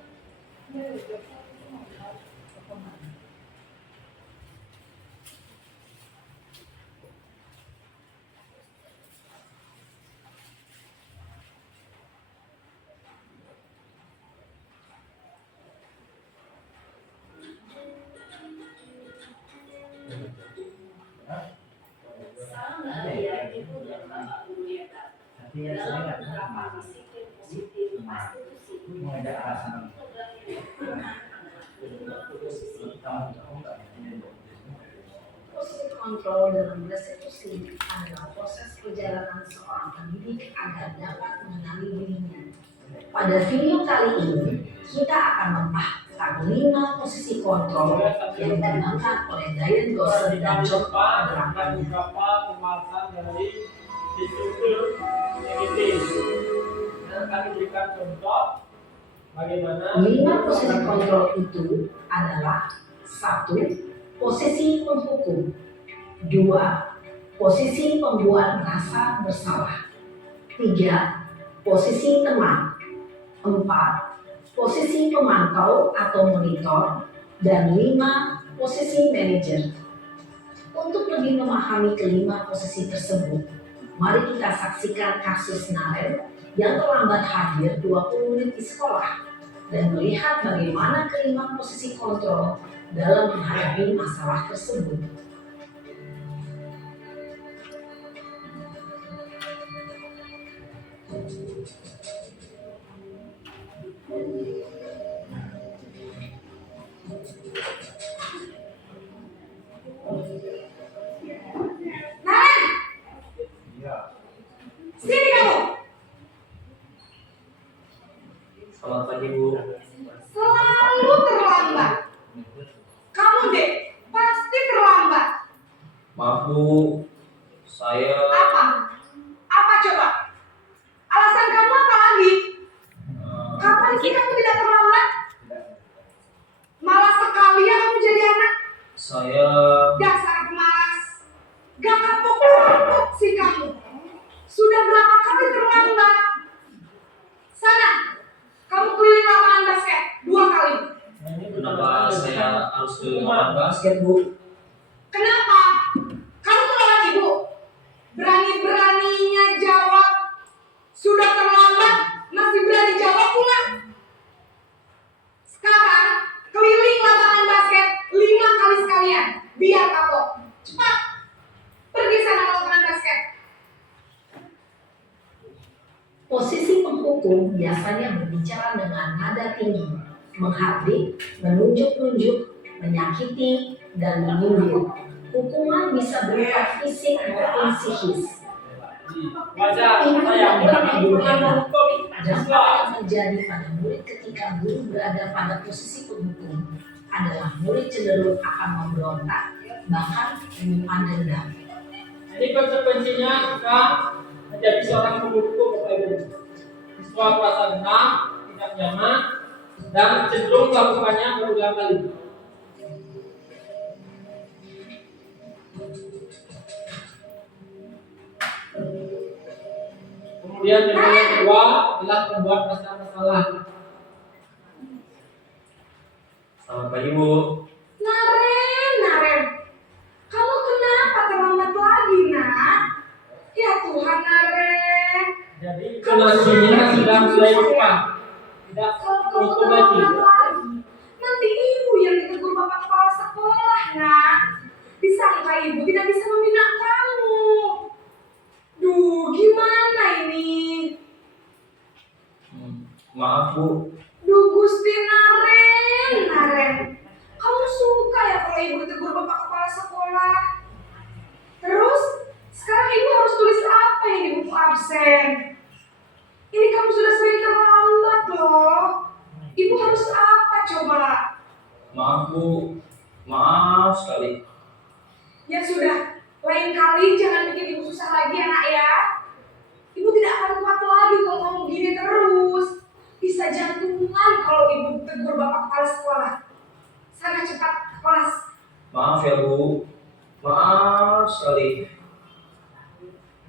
Salam bahagia Ibu dan Bapak Guru yang dalam penerapan disiplin positif restitusi. Posisi kontrol dalam restitusi adalah proses perjalanan seorang pendidik agar dapat mengenali dirinya. Pada video kali ini, kita akan membahas tentang 5 posisi kontrol yang digunakan oleh Diane Dawson dan John Ada beberapa pembahasan dari struktur negatif. Dan kami berikan contoh bagaimana 5 posisi kontrol itu adalah 1. Posisi penghukum. 2. Posisi pembuat merasa bersalah. 3. Posisi teman. 4. Posisi pemantau atau monitor. Dan 5. Posisi manajer. Untuk lebih memahami kelima posisi tersebut, mari kita saksikan kasus Naren yang terlambat hadir 20 menit di sekolah dan melihat bagaimana kelima posisi kontrol dalam menghadapi masalah tersebut. Sini kamu. Selamat pagi Bu. Selalu terlambat. Kamu deh pasti terlambat. Maaf Bu, saya Apa? Apa coba? Alasan kamu apa lagi? Kapan sih kamu tidak terlambat? Malas sekali ya kamu jadi anak. saya Dasar pemalas. Gak kapok. terlambat. Sana, kamu keliling lapangan basket 2 kali. Nah, ini Kenapa saya harus ke lapangan basket, Bu? Kenapa? Kamu tuh lawan ibu. Berani-beraninya jawab. Sudah terlambat, masih berani jawab pula. Sekarang, keliling lapangan basket 5 kali sekalian. Biar kapok. Cepat. Pergi sana ke lapangan basket. Posisi penghukum biasanya berbicara dengan nada tinggi, menghardik, menunjuk-nunjuk, menyakiti, dan menyindir. Hukuman bisa berupa fisik maupun psikis. Wajah saya berani menghukum Dampak yang terjadi pada murid ketika guru berada pada posisi penghukum adalah murid cenderung akan memberontak, bahkan menyimpan dendam. Jadi konsekuensinya kita menjadi seorang penghukum Bapak Ibu. Siswa merasa benar, tidak nyaman, dan cenderung melakukannya berulang kali. Kemudian yang kedua adalah membuat masalah. Selamat pagi, Bu. Naren. Kamu kenapa terlambat lagi, nak? Ya Tuhan, Naren. Jadi kondisinya sudah mulai lupa, tidak Kalau kamu hukum lagi. terlambat lagi, nanti ibu yang ditegur bapak kepala sekolah, nak. Disangka ibu tidak bisa membina kamu. Duh, gimana ini? Maaf, Bu. Duh, Gusti Naren. Kamu suka ya kalau ibu ditegur bapak kepala sekolah? Terus, sekarang ibu harus tulis apa ini di buku absen? Ini kamu sudah sering terlambat loh. Ibu harus apa coba? Maaf, Bu. Maaf sekali. Ya sudah, lain kali jangan bikin ibu susah lagi ya nak ya. Ibu tidak akan kuat lagi kalau kamu begini terus. Bisa jantungan kalau ibu tegur bapak kepala sekolah. Sana cepat ke kelas. Maaf ya, Bu. Maaf sekali.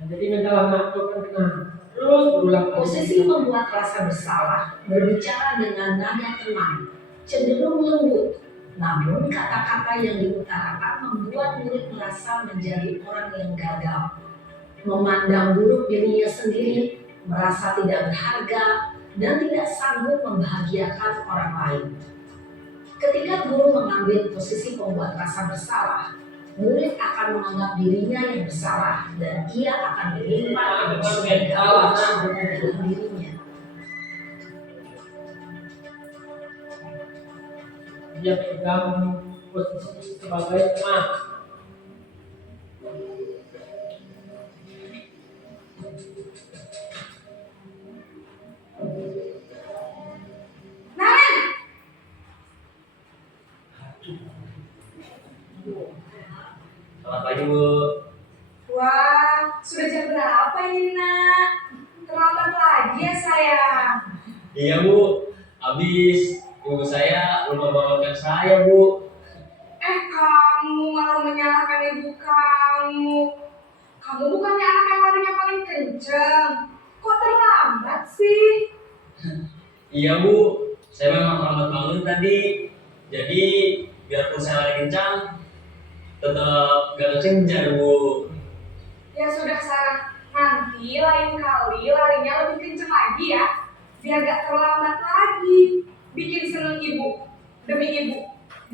Nah, jadi mendalam waktu kan benar. Terus berulang kali. Posisi membuat rasa bersalah berbicara dengan nada tenang, cenderung lembut. Namun kata-kata yang diutarakan membuat murid merasa menjadi orang yang gagal, memandang buruk dirinya sendiri, merasa tidak berharga, dan tidak sanggup membahagiakan orang lain. Ketika guru mengambil posisi pembuat rasa bersalah, murid akan menganggap dirinya yang bersalah dan ia akan melimpah segala dalam dirinya. Dia pegang posisi sebagai teman. Naren, Selamat pagi, Bu. wah sudah jam berapa ini nak? Terlambat lagi ya sayang. Iya, Bu. Habis ibu saya lupa bangunkan saya, Bu. Kamu malah menyalahkan ibu kamu. Kamu bukannya anak yang larinya paling kenceng. Kok terlambat sih? Iya, Bu. Saya memang terlambat bangun tadi. Jadi biarpun saya lari kencang, tetap gak kencang, Bu. Ya sudah Sarah, nanti lain kali larinya lebih kenceng lagi ya. Biar gak terlambat lagi. Bikin seneng ibu, demi ibu.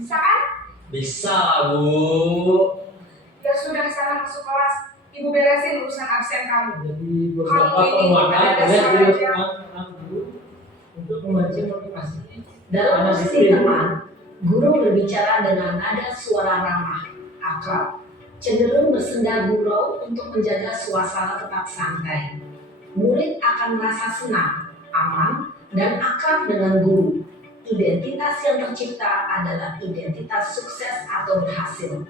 Bisa kan? Bisa lah, Bu. Ya sudah sana masuk kelas. Ibu beresin urusan absen kamu. Jadi beberapa Kamu ini penguatan ada boleh dasar dilakukan dulu untuk memancing motivasi. Dalam posisi teman, guru berbicara dengan nada suara ramah, akrab, cenderung bersenda gurau untuk menjaga suasana tetap santai. Murid akan merasa senang, aman, dan akrab dengan guru. Identitas yang tercipta adalah identitas sukses atau berhasil.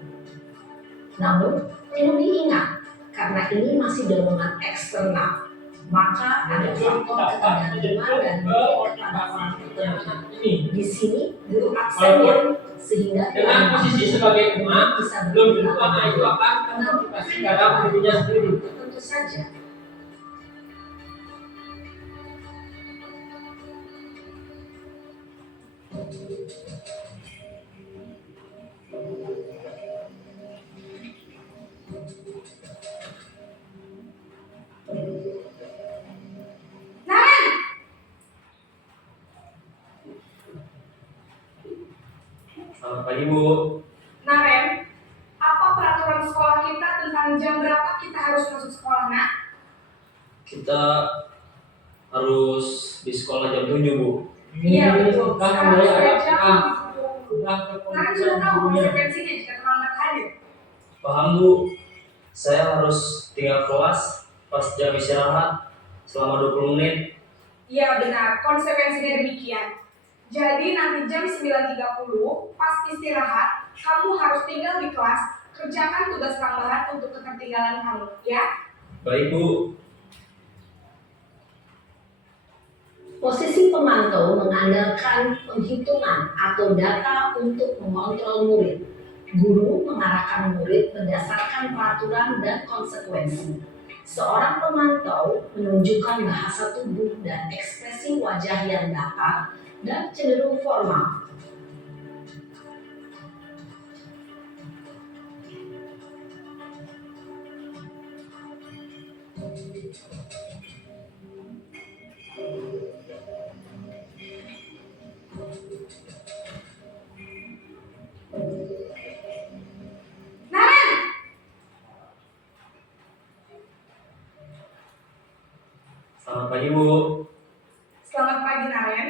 Namun, perlu diingat, karena ini masih dorongan eksternal, maka ada faktor ketergantungan dan murid kepada orang tertentu. Di sini, guru absennya sehingga Dengan posisi sebagai teman, bisa belum tentu anak itu akan memotivasi dalam dirinya sendiri. tentu saja. Selamat pagi Bu. Naren, apa peraturan sekolah kita tentang jam berapa kita harus masuk sekolah, nak? Kita harus di sekolah jam 7 Bu. Iya, betul. Sudah Sekarang mulai sudah ada jam ah, 7. sudah Naren sudah tahu kepolisian dunia. konsekuensinya jika terlambat hadir. Paham Bu, saya harus tinggal kelas pas jam istirahat selama 20 menit. Iya, benar. Konsekuensinya demikian. Jadi nanti jam 9.30 pas istirahat, kamu harus tinggal di kelas, kerjakan tugas tambahan untuk ketertinggalan kamu, ya? Baik Bu. Posisi pemantau mengandalkan penghitungan atau data untuk mengontrol murid. Guru mengarahkan murid berdasarkan peraturan dan konsekuensi. Seorang pemantau menunjukkan bahasa tubuh dan ekspresi wajah yang datar dan cenderung formal. Naren! Selamat pagi Bu. Selamat pagi, Naren.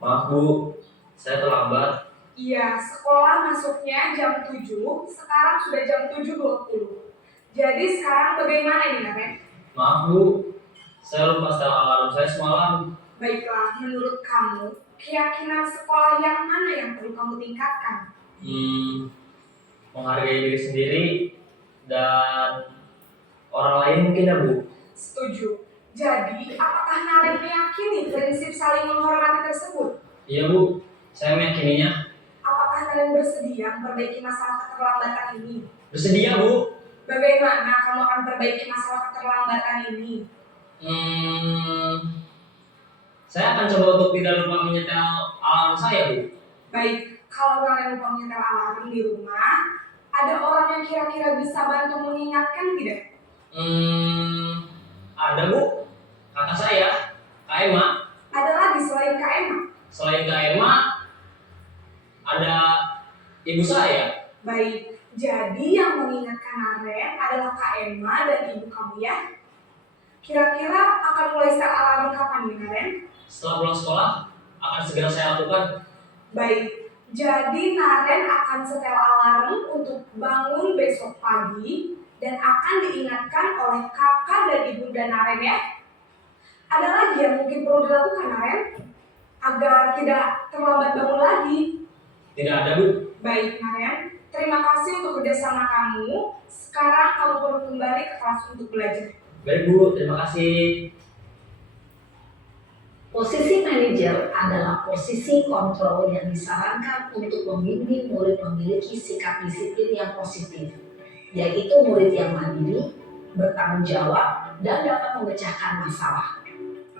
Maaf Bu, saya terlambat. Iya, sekolah masuknya jam 7, sekarang sudah jam 7.20. Jadi sekarang bagaimana ini, Naren? Maaf Bu, saya lupa setel alarm saya semalam. Baiklah, menurut kamu, keyakinan sekolah yang mana yang perlu kamu tingkatkan? Menghargai diri sendiri dan orang lain mungkin ya Bu. Setuju. Jadi, apakah Naren meyakini prinsip saling menghormati tersebut? Iya Bu, saya meyakininya. Apakah Naren bersedia memperbaiki masalah keterlambatan ini? Bersedia Bu. Bagaimana kamu akan perbaiki masalah keterlambatan ini? Saya akan coba untuk tidak lupa menyetel alarm saya Bu. Baik, kalau Naren lupa menyetel alarm di rumah, ada orang yang kira-kira bisa bantu mengingatkan tidak? Ada Bu, kakak saya, Kak Emma. Ada lagi selain Kak Emma? Selain Kak Emma, ada ibu saya. Baik, jadi yang mengingatkan Naren adalah Kak Emma dan ibu kamu ya? Kira-kira akan mulai set alarm kapan nih, Naren? Setelah pulang sekolah, akan segera saya lakukan. Baik, jadi Naren akan setel alarm untuk bangun besok pagi dan akan diingatkan oleh kakak dan ibunda Naren ya. Ada lagi yang mungkin perlu dilakukan, Naren, agar tidak terlambat bangun lagi. Tidak ada Bu. Baik, Naren, terima kasih untuk kerjasama kamu. Sekarang kamu perlu kembali ke kelas untuk belajar. Baik Bu, terima kasih. Posisi manajer adalah posisi kontrol yang disarankan untuk membimbing murid memiliki sikap disiplin yang positif, yaitu murid yang mandiri, bertanggung jawab, dan dapat memecahkan masalah.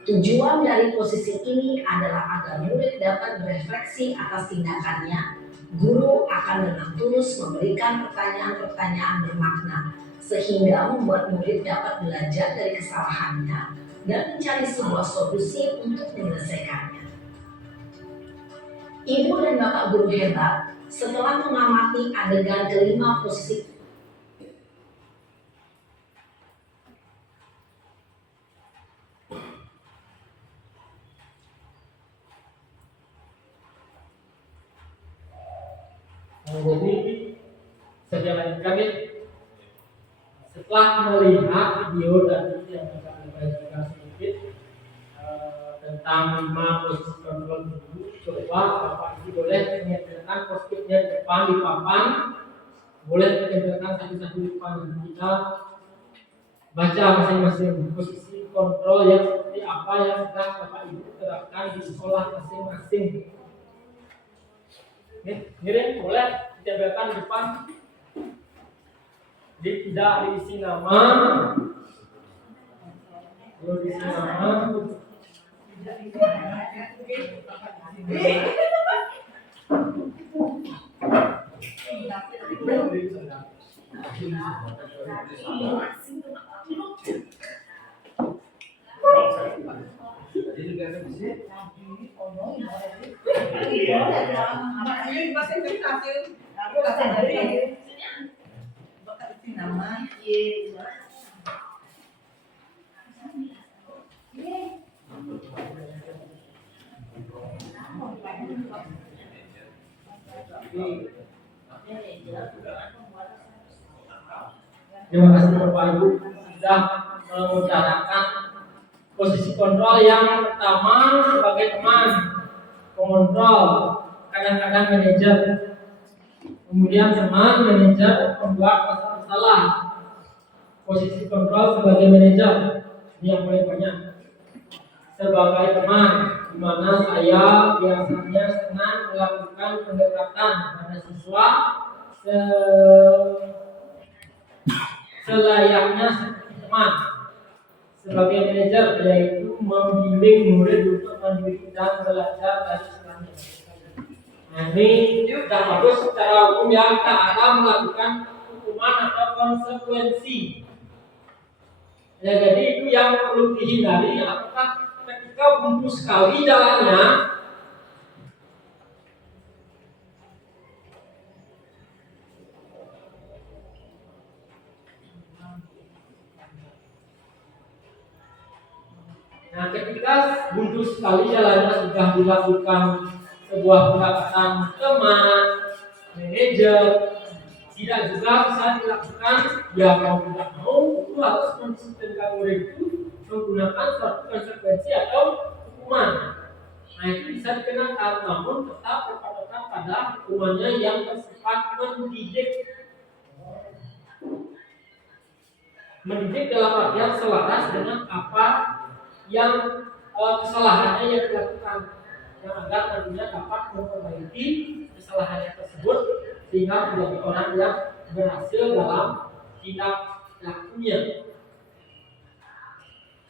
Tujuan dari posisi ini adalah agar murid dapat berefleksi atas tindakannya. Guru akan dengan tulus memberikan pertanyaan-pertanyaan bermakna, sehingga membuat murid dapat belajar dari kesalahannya dan mencari sebuah solusi untuk menyelesaikannya. Ibu dan Bapak guru hebat, setelah mengamati adegan kelima posisi Jadi saya lanjutkan ya. Setelah melihat video tadi yang akan saya sedikit tentang 5 posisi kontrol dulu, coba Bapak Ibu boleh menyediakan post-itnya di depan di papan, boleh menyediakan satu-satu di depan dan kita baca masing-masing posisi kontrol yang seperti apa yang sedang Bapak Ibu terapkan di sekolah masing-masing. Ini boleh ditempelkan di depan. Tidak diisi nama. Belum diisi nama. Terima kasih Bapak Ibu sudah mengutarakan posisi kontrol yang pertama sebagai teman, pengontrol, kadang-kadang manajer, kemudian teman, manajer, pembuat masalah. Posisi kontrol sebagai manajer ini yang paling banyak. Sebagai teman, di mana saya biasanya senang melakukan pendekatan pada siswa selayaknya seperti teman. Sebagai manajer, yaitu membimbing murid untuk mendidik dan belajar dari sekolahnya. Nah, ini sudah bagus secara hukum yang tak ada melakukan hukuman atau konsekuensi. Ya, jadi itu yang perlu dihindari. Apakah ketika buntu sekali jalannya, nah, ketika buntu sekali jalannya sudah dilakukan sebuah pendekatan teman, manajer, tidak juga bisa dilakukan, ya mau tidak mau itu harus mendisiplinkan murid itu menggunakan suatu konsekuensi atau hukuman. Nah, itu bisa dikenakan, namun tetap berpatokan pada hukumannya yang bersifat mendidik. Mendidik dalam artian selaras dengan apa yang kesalahannya yang dilakukan, yang agar nantinya dapat memperbaiki kesalahannya tersebut sehingga menjadi orang yang berhasil dalam tindak lakunya.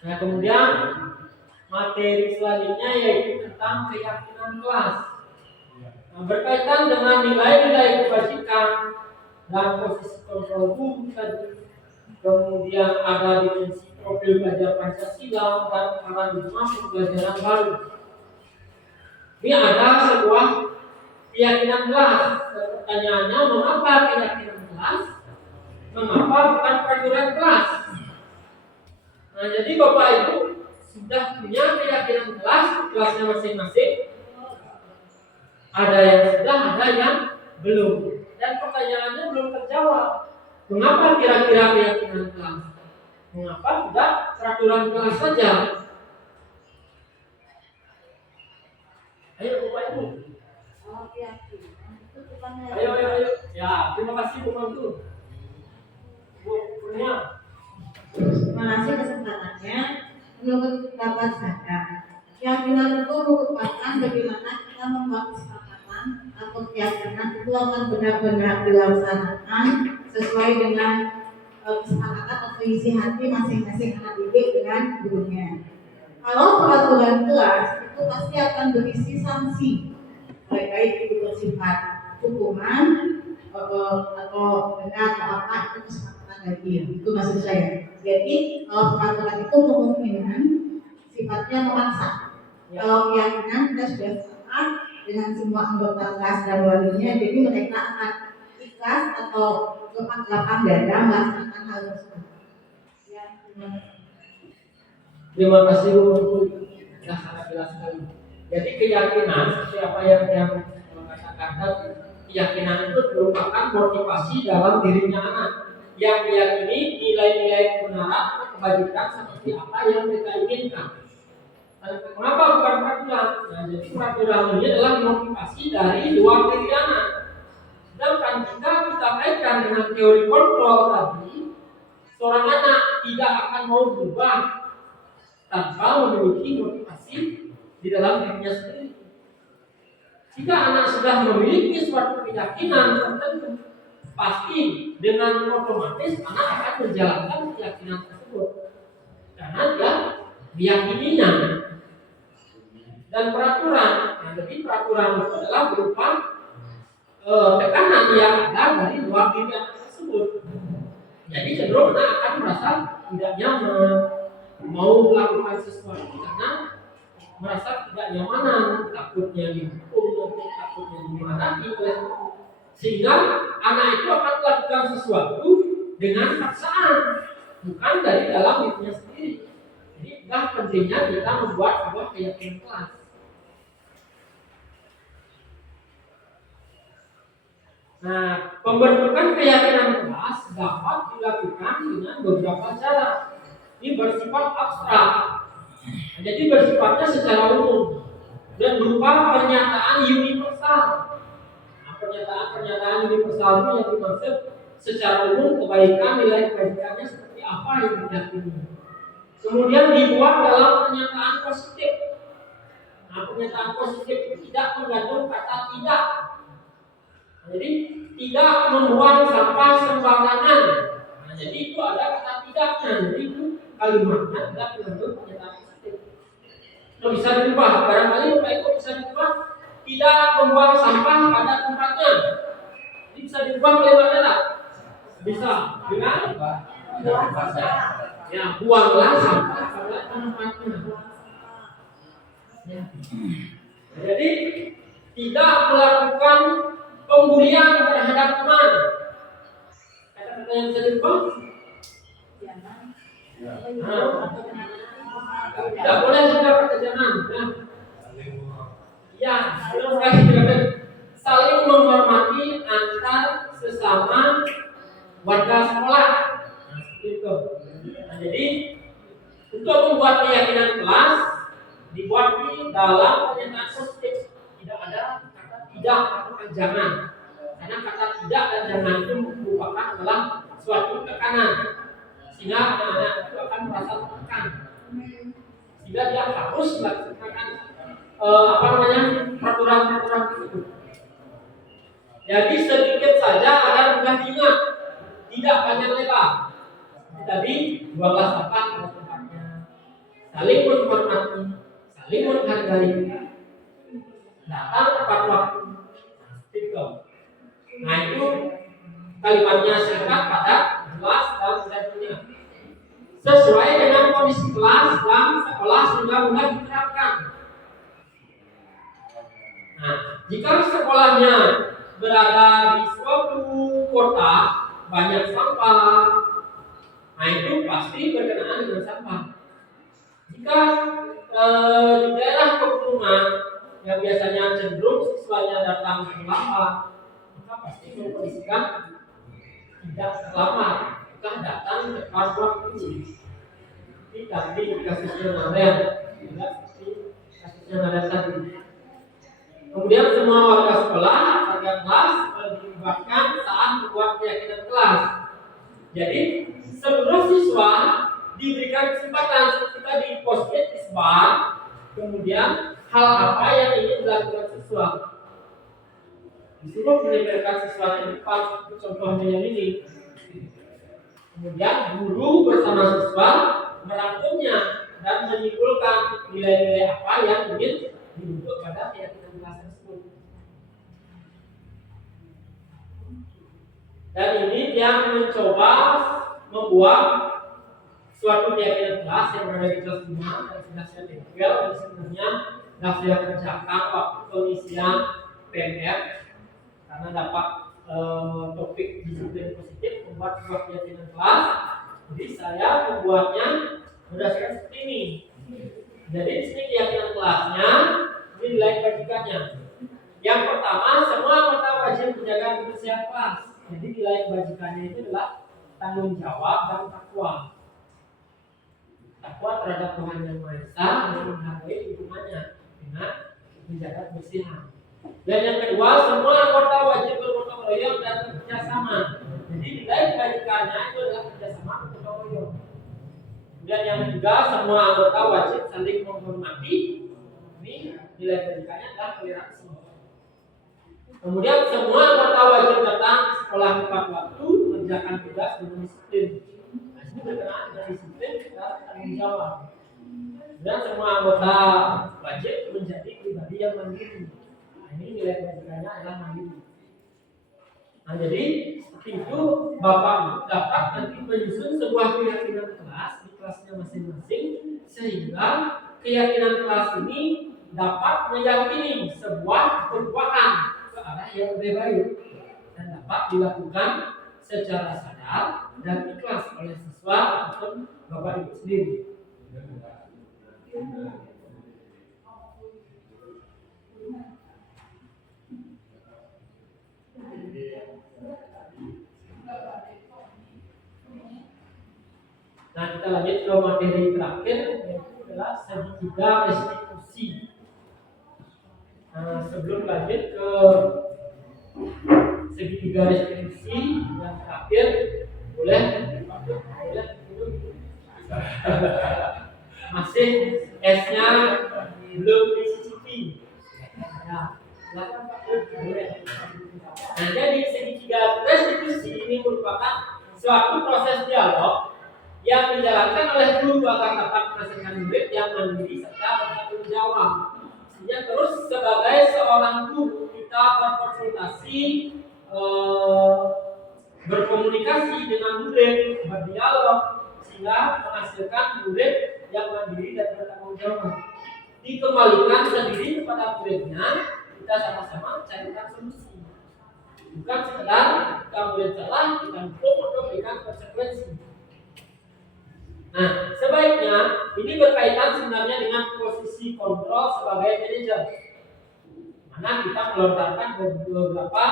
Nah, kemudian materi selanjutnya yaitu tentang keyakinan kelas. Nah, berkaitan dengan nilai-nilai kebajikan dan posisi kontrol guru tadi, kemudian ada dimensi profil belajar Pancasila dan paradigma pembelajaran baru. Ini ada sebuah keyakinan kelas. Pertanyaannya, mengapa keyakinan kelas? Mengapa bukan peraturan kelas? Nah, jadi Bapak Ibu sudah punya keyakinan kelas, kelasnya masing-masing. Ada yang sudah, ada yang belum. Dan pertanyaannya belum terjawab. Mengapa kira-kira keyakinan kelas? Mengapa tidak peraturan kelas saja? Ayo Bapak Ibu. Ayo. Ya, terima kasih Bu Mantu. Bu Kurnia. Terima kasih kesempatannya. Menurut pendapat saya, keyakinan itu merupakan bagaimana kita membuat kesepakatan atau keyakinan itu akan benar-benar dilaksanakan sesuai dengan kesepakatan atau isi hati masing-masing anak didik dengan gurunya. Kalau peraturan kelas itu pasti akan berisi sanksi, baik itu bersifat hukuman atau denda atau apa, itu kesepakatan lagi. Itu maksud saya. Jadi peraturan itu kemungkinan sifatnya memaksa. Kalau keyakinan kita sudah sepakat dengan semua anggota kelas dan walinya, jadi mereka akan ikhlas atau lapang dada melaksanakan hal tersebut. Ya, Terima kasih Bu Mantu. Sudah sangat jelas sekali. Jadi keyakinan seperti apa yang mengatakan tadi, keyakinan itu merupakan motivasi dalam dirinya anak yang meyakini nilai-nilai kebenaran, kebajikan seperti apa yang mereka inginkan. Dan mengapa bukan peraturan? Nah, jadi peraturan ini adalah motivasi dari luar diri anak. Sedangkan jika kita kaitkan dengan teori kontrol tadi, seorang anak tidak akan mau berubah tanpa memiliki motivasi di dalam dirinya sendiri. Jika anak sudah memiliki suatu keyakinan tertentu, pasti dengan otomatis anak akan menjalankan keyakinan tersebut karena dia meyakininya. dan peraturan. Nah, jadi peraturan itu adalah berupa tekanan yang ada dari luar diri anak tersebut. Jadi cenderung anak akan merasa tidak nyaman, mau melakukan sesuatu karena merasa tidak nyamanan, takutnya dihukum, takutnya dimarahi oleh guru. Sehingga anak itu akan melakukan sesuatu dengan paksaan, bukan dari dalam dirinya sendiri. Jadi itulah pentingnya kita membuat sebuah keyakinan kelas. Nah, pembentukan keyakinan kelas dapat dilakukan dengan beberapa cara. Ini bersifat abstrak, jadi bersifatnya secara umum dan berupa pernyataan universal. Nah, pernyataan universal itu yang dimaksud secara umum kebaikan, nilai kebaikannya seperti apa yang diyakini. Kemudian dibuat dalam pernyataan positif. Nah, pernyataan positif itu tidak mengandung kata tidak. Nah, jadi tidak membuang sampah sembarangan. Nah, jadi itu ada kata tidaknya. Jadi itu kalimatnya tidak mengandung pernyataan positif. Nah, bisa dirubah. Barangkali Bapak Ibu bisa dirubah. Tidak membuang sampah pada tempatnya. Jadi bisa dirubah kalimatnya tak? Bisa. Dengan ya, buanglah sampah pada tempatnya. Ya. Jadi tidak melakukan pembulian terhadap teman. Kata-kata yang bisa dirubah. Tidak boleh juga kata jangan. Ya, belum kasih dikatakan saling menghormati antar sesama warga sekolah. Nah, itu. Nah, jadi untuk membuat keyakinan kelas dibuat di dalam pernyataan positif. Tidak ada kata tidak atau jangan. Karena kata tidak dan jangan itu merupakan adalah suatu tekanan. Sehingga anak-anak itu akan merasa tertekan. Sehingga dia harus melaksanakan peraturan-peraturan itu. Jadi sedikit saja agar mudah diingat, tidak banyak lebar. Tadi buanglah sampah pada tempatnya, saling menghormati, saling menghargai, datang tepat waktu. Nah itu kalimatnya singkat, padat, jelas dan mudah diingat. Sesuai dengan kondisi kelas dan sekolah sehingga mudah diterapkan. Nah, jika sekolahnya berada di suatu kota banyak sampah, nah itu pasti berkenaan dengan sampah. Jika di daerah pegunungan yang biasanya cenderung siswanya datang terlambat, maka pasti mengkondisikan tidak terlambat, maka datang tepat waktu. Tidak di kasusnya Naren, tidak di kasusnya Naren tadi. Kemudian semua warga sekolah, warga kelas dilibatkan saat membuat keyakinan kelas. Jadi seluruh siswa diberikan kesempatan seperti tadi post-it isbar, kemudian hal apa yang ingin dilakukan siswa. Disuruh menempelkan siswa di depan, contohnya yang ini. Kemudian guru bersama siswa merangkumnya dan menyimpulkan nilai-nilai apa yang ingin dibentuk pada keyakinan kelas tersebut. Dan ini dia mencoba membuat suatu keyakinan kelas yang berada di kelas 5 dan sudah saya tempel dan sebenarnya sudah saya kerjakan waktu pengisian PMR karena dapat topik disiplin positif membuat sebuah keyakinan kelas. Jadi saya membuatnya berdasarkan seperti ini. Jadi di sini keyakinan kelasnya, ini nilai kebajikannya. Yang pertama, semua anggota wajib menjaga kebersihan kelas. Jadi nilai kebajikannya itu adalah tanggung jawab dan takwa. Takwa terhadap Tuhan Yang Maha Esa dan menghargai lingkungannya dengan menjaga kebersihan. Dan yang kedua, semua anggota wajib bergotong royong dan bekerja sama. Jadi nilai kebajikannya itu adalah kerjasama bergotong royong. Dan yang ketiga, semua anggota wajib saling menghormati. Ini nilai kebajikannya adalah toleransi. Kemudian semua anggota wajib datang ke sekolah tepat waktu, mengerjakan tugas dengan disiplin. Nah, ini berkenaan dengan disiplin dan tanggung jawab. Dan semua anggota wajib menjadi yang mandiri. Nah, ini nilai kebajikannya adalah mandiri. Nah, jadi seperti itu Bapak dapat nanti menyusun sebuah keyakinan kelas di kelasnya masing-masing sehingga keyakinan kelas ini dapat meyakini sebuah perubahan ke arah yang lebih baik dan dapat dilakukan secara sadar dan ikhlas oleh siswa ataupun Bapak Ibu sendiri. Nah, kita lanjut ke materi terakhir yaitu adalah segitiga restitusi. Nah, sebelum lanjut ke segitiga restitusi yang terakhir, boleh masih S-nya belum dicicipi. Nah, boleh. Nah, jadi segitiga restitusi ini merupakan suatu proses dialog yang dijalankan oleh guru agar dapat menghasilkan murid yang mandiri serta bertanggung jawab. Sehingga terus sebagai seorang guru kita berkonsultasi, berkomunikasi dengan murid, berdialog sehingga menghasilkan murid yang mandiri dan bertanggung jawab. Dikembalikan sendiri kepada muridnya, kita sama-sama carikan solusi. Bukan sekedar kita murid salah, kita hukum untuk memberikan konsekuensi. Nah, sebaiknya ini berkaitan sebenarnya dengan posisi kontrol sebagai manajer. Mana kita melontarkan beberapa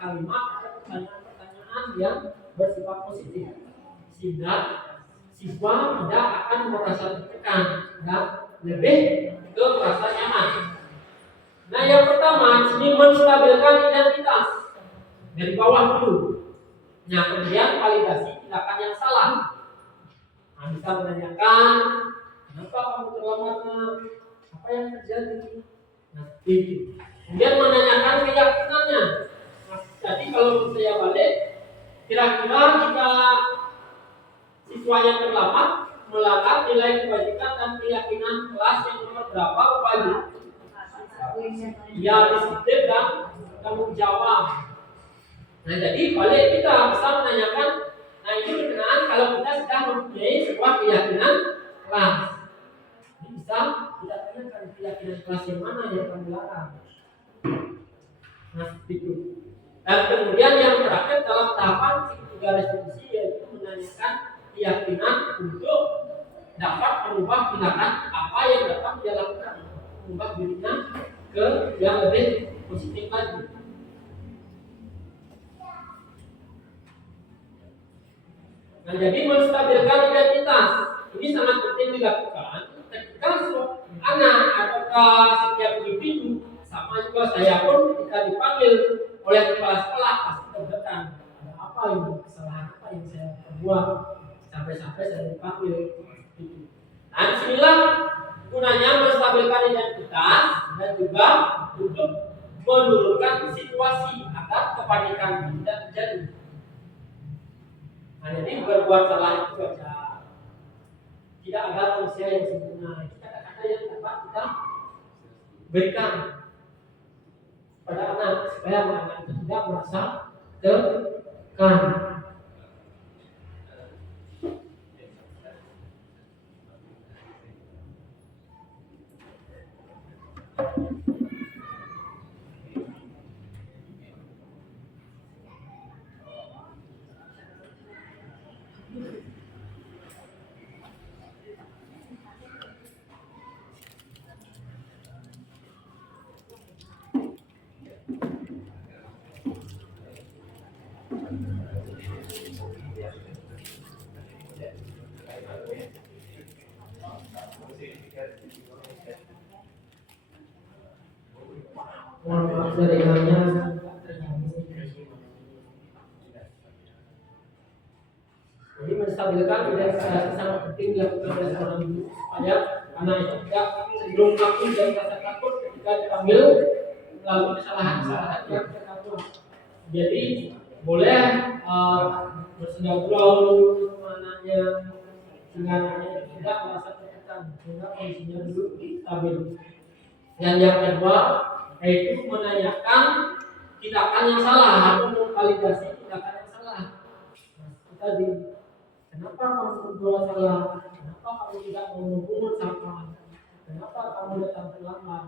kalimat atau pertanyaan-pertanyaan yang bersifat positif, sehingga siswa tidak akan merasa tertekan dan lebih ke merasa nyaman. Nah, yang pertama, ini menstabilkan identitas dari bawah dulu. Nah, kemudian validasi tindakan yang salah. Nah, bisa menanyakan, kenapa kamu terlambat? Apa yang terjadi? Nah, itu. Kemudian menanyakan keyakinannya. Nah, jadi kalau saya balik, kira-kira jika siswa yang terlambat melanggar nilai kewajiban dan keyakinan kelas yang nomor berapa, Bapak Ibu? Ya, disiplin dan tanggung jawab. Nah, jadi balik kita bisa menanyakan. Nah, ini berkenaan kalau kita sudah mempunyai sebuah keyakinan kelas. Ini bisa kita tanyakan keyakinan kelas yang mana yang kamu larang. Nah, seperti itu. Dan kemudian yang terakhir dalam tahapan segitiga restitusi yaitu menanyakan keyakinan untuk dapat merubah tindakan apa yang dapat dia lakukan, mengubah dirinya ke yang lebih positif lagi. Nah, jadi menstabilkan identitas ini sangat penting dilakukan ketika anak atau setiap individu, sama juga saya pun ketika dipanggil oleh kepala sekolah pasti tertekan. Ada apa ini, kesalahan apa yang saya perbuat sampai-sampai saya dipanggil. Nah, disinilah gunanya menstabilkan identitas dan juga untuk menurunkan situasi agar kepanikan tidak terjadi. Nah, jadi berbuat salah itu saja. Tidak ada manusia yang sempurna. Itu kata-kata yang dapat kita berikan pada anak supaya anak itu tidak merasa tertekan. Mohon maaf jaringannya terganggu. Jadi menstabilkan identitas sangat penting dilakukan oleh seorang guru supaya anak itu tidak cenderung takut dan rasa takut ketika dipanggil melalui kesalahan-kesalahan yang tertentu. Jadi boleh bersendak gurau sama anaknya sehingga anaknya tidak merasa tertekan, sehingga kondisinya dulu stabil. Dan yang kedua yaitu menanyakan tindakan yang salah atau memvalidasi tindakan yang salah. Nah, tadi, kenapa kamu berbuat salah? Kenapa kamu tidak mau memungut sampah? Kenapa kamu datang terlambat?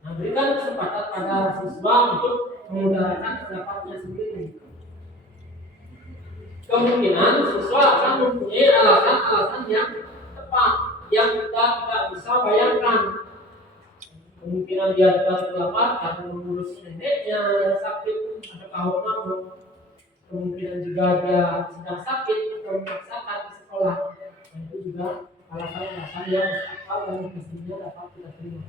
Nah, berikan kesempatan pada siswa untuk mengutarakan pendapatnya sendiri. Kemungkinan siswa akan mempunyai alasan-alasan yang tepat yang kita tidak bisa bayangkan. Kemungkinan dia datang terlambat karena mengurus neneknya yang sakit atau tahun lalu. Kemungkinan juga dia sedang sakit atau memaksakan di sekolah. Dan itu juga alasan-alasan yang masuk akal dan mestinya dapat kita terima.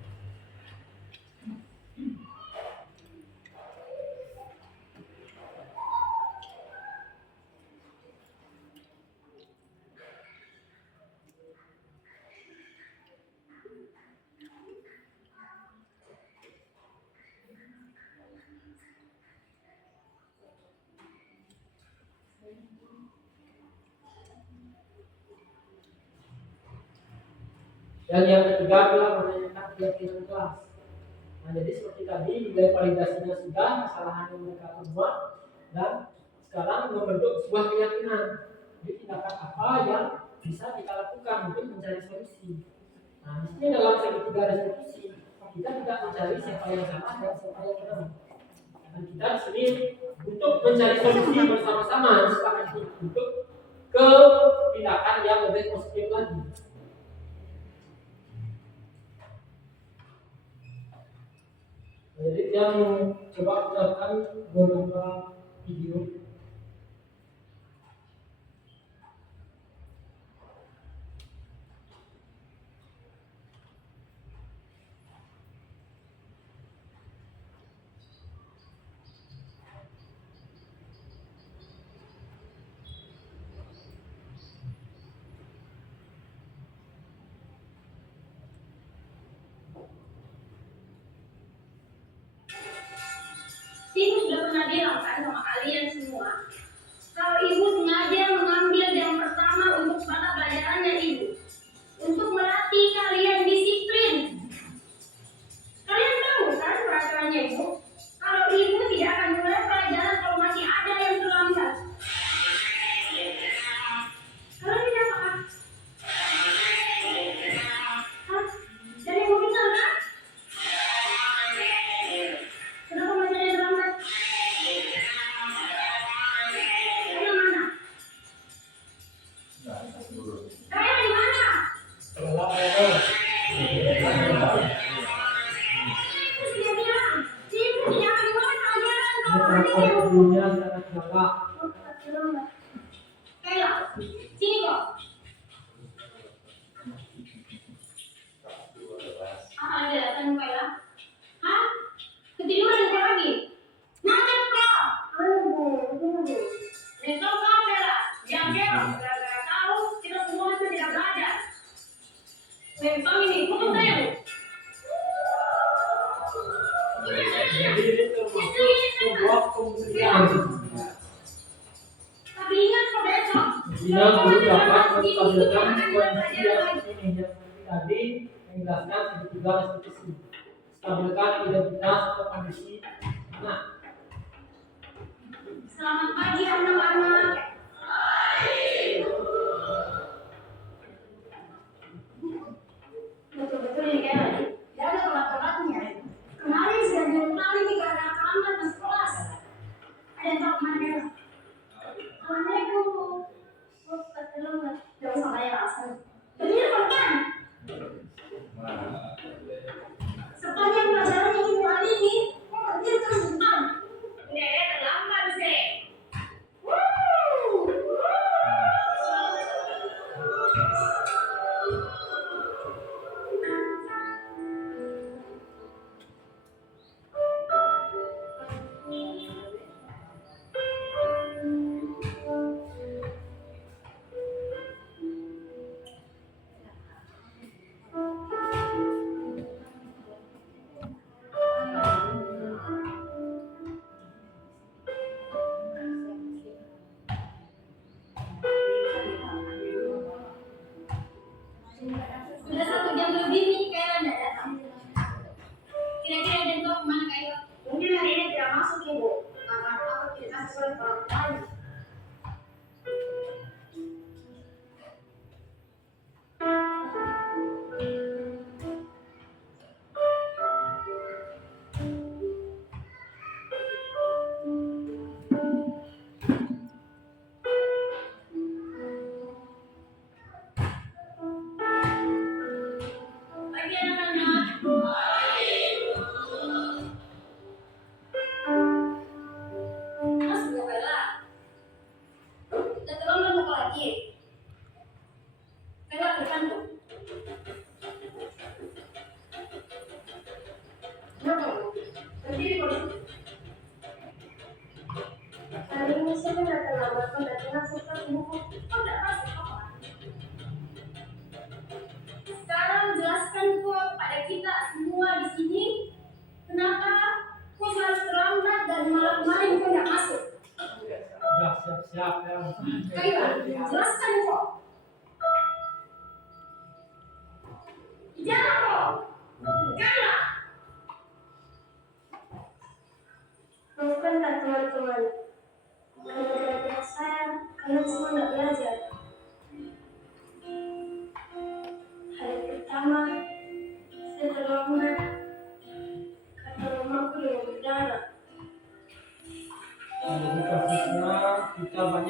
Dan yang ketiga adalah menanyakan keyakinan kelas. Nah, jadi seperti tadi nilai validasinya sudah, kesalahan yang mereka perbuat, dan sekarang membentuk sebuah keyakinan. Jadi tindakan apa yang bisa kita lakukan untuk mencari solusi. Nah, di sini dalam segitiga resolusi kita tidak mencari siapa yang salah dan siapa yang benar. Dan kita di sini untuk mencari solusi bersama-sama disepakati untuk ke tindakan yang lebih positif lagi. Jadi yang coba putarkan beberapa video. Ibu sudah pernah bilang kan sama kalian semua, kalau ibu sengaja mengambil yang pertama untuk mata pelajarannya ibu, untuk melatih kalian disiplin. Kalian tahu kan peraturannya ibu? Kalau ibu tidak akan mulai pelajaran kalau masih ada yang terlambat. Kalian tidak apa? Hah? Jadi ibu benar kan? Kenapa masih ada yang terlambat? Kalian mana? Kalian di mana? Ibu sudah bilang, ibu tidak akan mulai pelajaran kalau ada yang Sebelumnya sangat galak. Kayla, sini kok. Apa ada datang Kayla? Hah? Ketiduran kau lagi? Macet kau? Besok kau Kayla, jangan gara-gara kau kita semua itu tidak belajar. Memang ini, potong saya bu. Jadi ini termasuk sebuah pemberian. Tapi ingat kau besok. Dia perlu dapat menstabilkan kondisi yang ini yang seperti tadi menjelaskan segitiga restitusi. Stabilkan identitas atau kondisi anak. Selamat pagi anak-anak. Betul-betul ini Kayla. Tidak ada telat-telatnya. Kemarin sudah diulangi nih karena terlambat masuk kelas. Ada yang tahu kemana Kayla? Assalamualaikum. Oh, astagfirullah. Jangan salah ya asal. Benar kan? Sepanjang pelajaran yang ibu hari ini, kok berhenti terus depan? Nenek terlambat sih.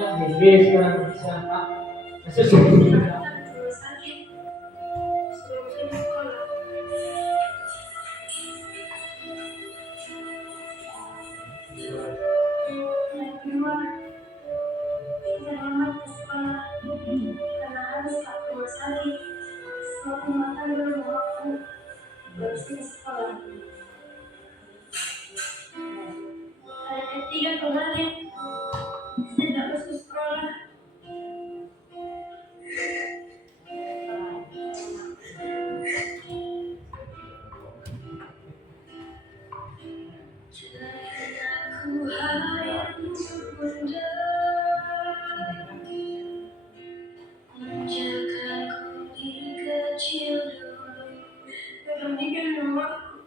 namanya DB sekarang masyarakat sesuatu juga. Hari ketiga kemarin saya tidak masuk sekolah. Aku hanya menjagaku di kecil dulu. Berpikir rumahku.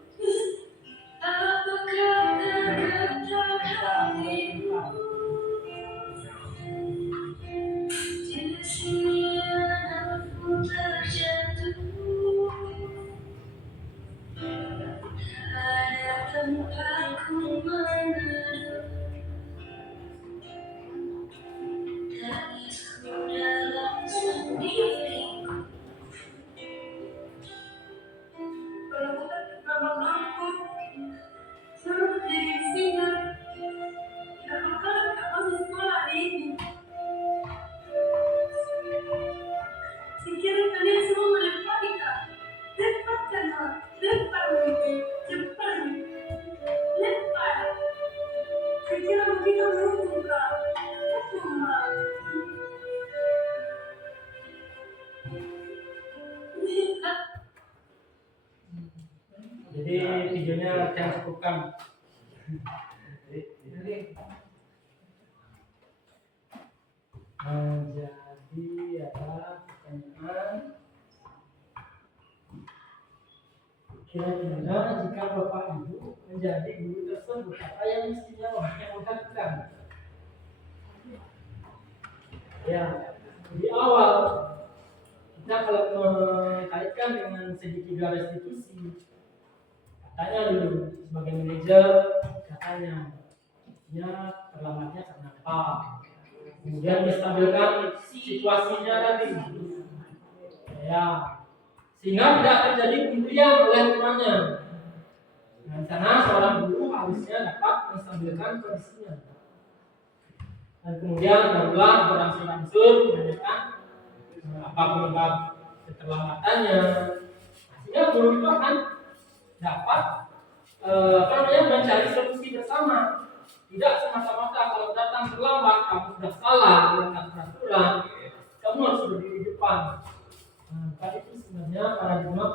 Apakah tergetar hatimu? Di sini aku terjatuh. Ada tempatku meneduh. Tangisku dalam sendiriku. Kalau mamaku suruh di sini, tidak bakalan masuk sekolah ini. Sekiranya kalian semua melepati kak, lepaskan kak, lempar cepat, lempar. Sekiranya begitu mungkin kak, cuma. Jadi videonya saya cukupkan. Jadi ada pertanyaan, kira-kira jika Bapak Ibu menjadi guru tersebut, apa yang mestinya Bapak lakukan? Ya, di awal kita kalau mengkaitkan dengan segitiga restitusi, katanya dulu sebagai manajer, katanya terlambatnya karena apa? Kemudian distabilkan situasinya tadi, ya, sehingga tidak terjadi pemberian oleh temannya. Nah, di sana seorang guru harusnya dapat menstabilkan kondisinya. Dan kemudian barulah berangsur-angsur menanyakan apa penyebab keterlambatannya. Sehingga guru itu akan dapat mencari solusi bersama. Tidak semata-mata kalau datang terlambat kamu sudah salah melanggar peraturan, kamu harus berdiri di depan. Tadi itu sebenarnya paradigma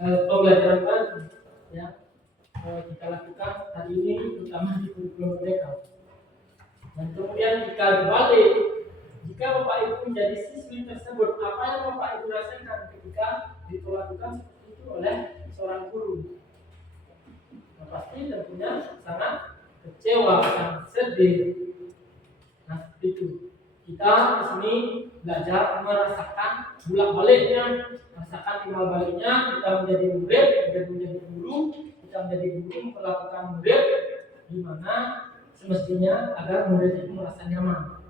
pembelajaran baru, ya, kita lakukan hari ini terutama di kurikulum Merdeka. Dan kemudian jika dibalik, jika Bapak Ibu menjadi siswi tersebut, apa yang Bapak Ibu rasakan ketika diperlakukan seperti itu oleh seorang guru? Nah, pasti tentunya sangat kecewa, sangat sedih. Nah, itu kita di sini belajar merasakan bolak-baliknya, merasakan timbal baliknya. Kita menjadi murid, menjadi guru, kita menjadi guru memperlakukan murid di mana semestinya agar murid itu merasa nyaman.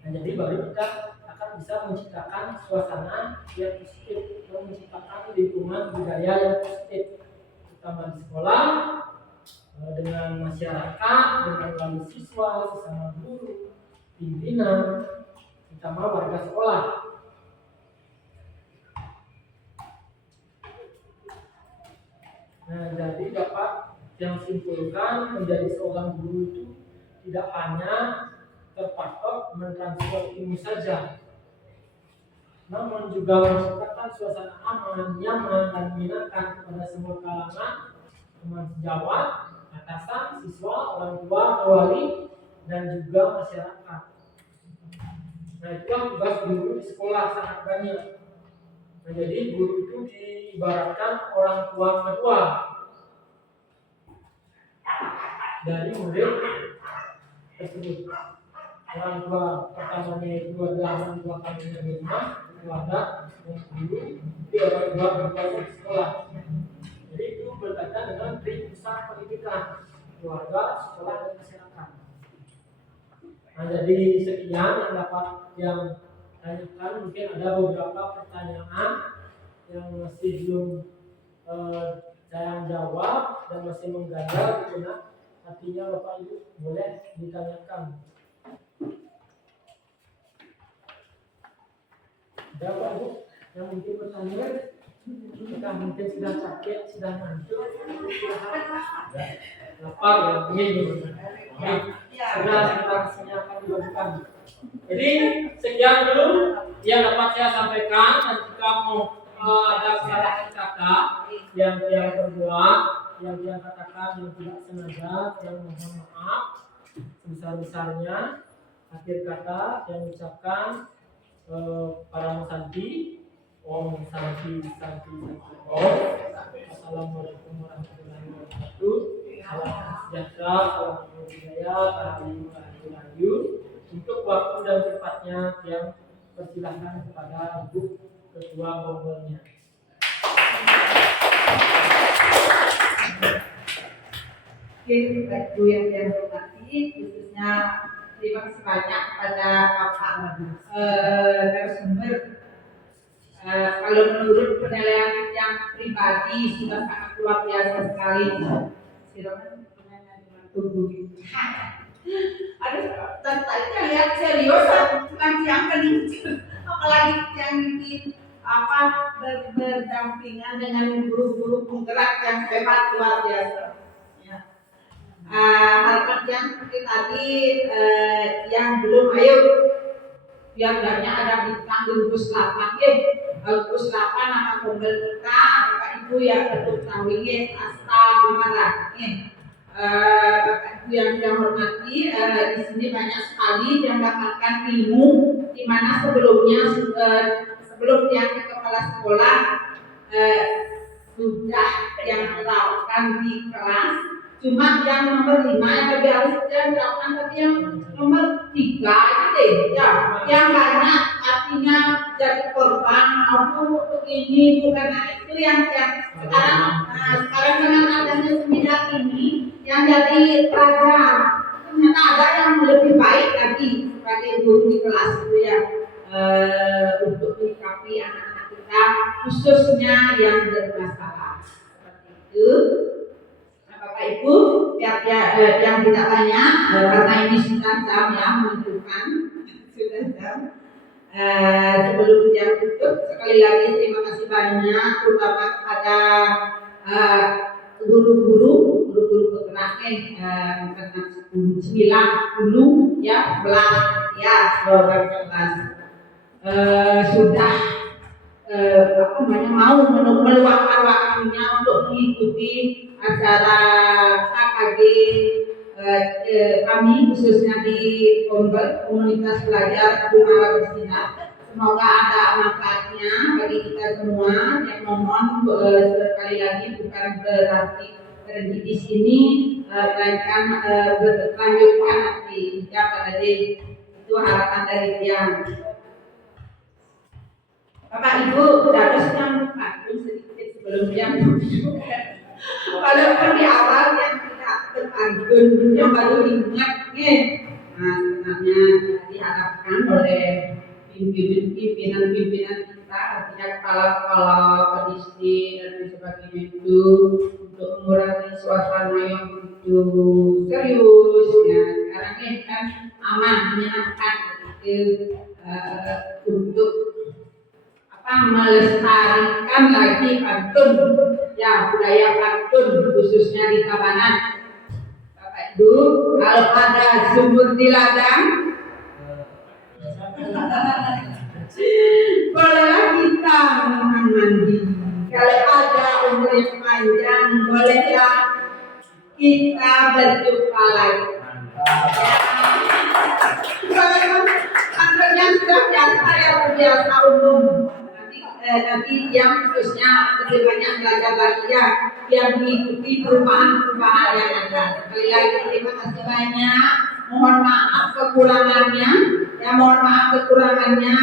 Nah, jadi baru kita akan bisa menciptakan suasana yang positif, menciptakan lingkungan budaya yang positif, terutama di sekolah, dengan masyarakat, dengan wali siswa, sesama guru, pimpinan, terutama warga sekolah. Nah, jadi dapat yang simpulkan menjadi seorang guru itu tidak hanya terpatok mentransfer ilmu saja, namun juga menciptakan suasana aman, nyaman, dan menyenangkan kepada semua kalangan, teman sejawat, atasan, siswa, orang tua, wali, dan juga masyarakat. Nah, itulah tugas guru di sekolah sangat banyak. Nah, jadi guru itu diibaratkan orang tua kedua dari murid tersebut. Orang tua pertamanya itu adalah orang tua kami di rumah, keluarga, dan guru, itu orang tua kedua di sekolah. Jadi itu berkaitan dengan pusat pendidikan, keluarga, sekolah, dan masyarakat. Nah, jadi sekian yang dapat yang tanyakan. Mungkin ada beberapa pertanyaan yang masih belum saya jawab dan masih mengganjal gitu nah. Artinya Bapak Ibu boleh ditanyakan. Ada Bapak Ibu yang mungkin bertanya? Kita mungkin sudah capek, sudah ngantuk. Lapar ya, ingin sudah kita akan dibagikan. Jadi sekian dulu yang dapat saya sampaikan, dan jika mau ada kesalahan kata yang terbuat, yang katakan yang tidak sengaja, yang mohon maaf sebesar-besarnya. Akhir kata yang ucapkan para Santi, Om Santi Santi Om. Assalamualaikum warahmatullahi wabarakatuh. Salam sejahtera, salam budaya, rahayu. Untuk waktu dan tempatnya yang persilahkan kepada Ibu Ketua Bonggolnya. Oke, Bapak Ibu yang saya hormati, khususnya terima kasih banyak kepada Bapak narasumber. Kalau menurut penilaian yang pribadi sudah sangat luar biasa sekali. Aduh, tadi saya lihat serius, nanti yang kening, apalagi yang bikin berdampingan dengan guru-guru penggerak yang hebat luar biasa. Harapan yang seperti tadi yang belum ayo biarnya ada bintang di gugus 8 gugus 8 akan membel kita Bapak Ibu yang bertanggung asta Gumarah Bapak Ibu yang saya hormati, di sini banyak sekali yang mendapatkan ilmu di mana sebelumnya sebelum yang ke kepala sekolah sudah yang diterapkan di kelas. Cuma yang nomor 5 yang lebih harus diterapkan, tapi yang nomor 3 itu ya, yang banyak artinya jadi korban aku begini bukan itu yang sekarang dengan adanya seminar ini yang jadi pelajar ternyata ada yang lebih baik lagi sebagai guru di kelas itu ya, untuk menyikapi anak-anak kita khususnya yang bermasalah seperti itu. Bapak Ibu, yang tidak banyak karena ini sudah jam ya menunjukkan sudah jam. Sebelum jam tutup, sekali lagi terima kasih banyak terutama kepada guru-guru penggerak 90 ya 11 ya kelas sudah mau meluangkan waktunya untuk mengikuti acara KKG kami khususnya di komunitas belajar Gumarah Bersinar. Semoga ada manfaatnya bagi kita semua. Yang mohon sekali lagi bukan berarti berhenti di sini, melainkan berlanjutkan nanti ya pada itu harapan dari Tiang. Bapak Ibu harus nyambung sedikit sebelum Tiang. Walaupun di awal yang tidak teranggun yang baru ingat sebenarnya diharapkan oleh pimpinan kita, artinya kepala pedisi dan sebagainya itu untuk mengurangi suasana yang begitu serius ya. Sekarang ini kan aman, menyenangkan begitu untuk melestarikan lagi pantun ya, budaya pantun khususnya di Tabanan. Bapak Ibu, kalau ada sumur di ladang bolehlah kita mandi. Kalau ada umur yang panjang bolehlah kita berjumpa lagi. Kalau antaranya sudah biasa ya, biasa umum. Nanti yang khususnya lebih banyak belajar lagi ya, biar mengikuti perubahan-perubahan yang ada. Sekali lagi terima kasih banyak. Mohon maaf kekurangannya. Ya mohon maaf kekurangannya,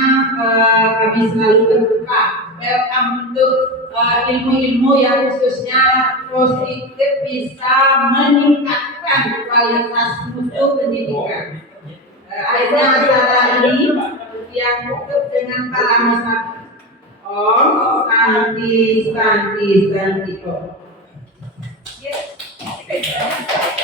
kami selalu terbuka. Welcome untuk ilmu-ilmu yang khususnya positif bisa meningkatkan kualitas mutu pendidikan. Akhirnya acara ini yang tutup dengan kalimat Om Santi Santi Santi Om. Yes.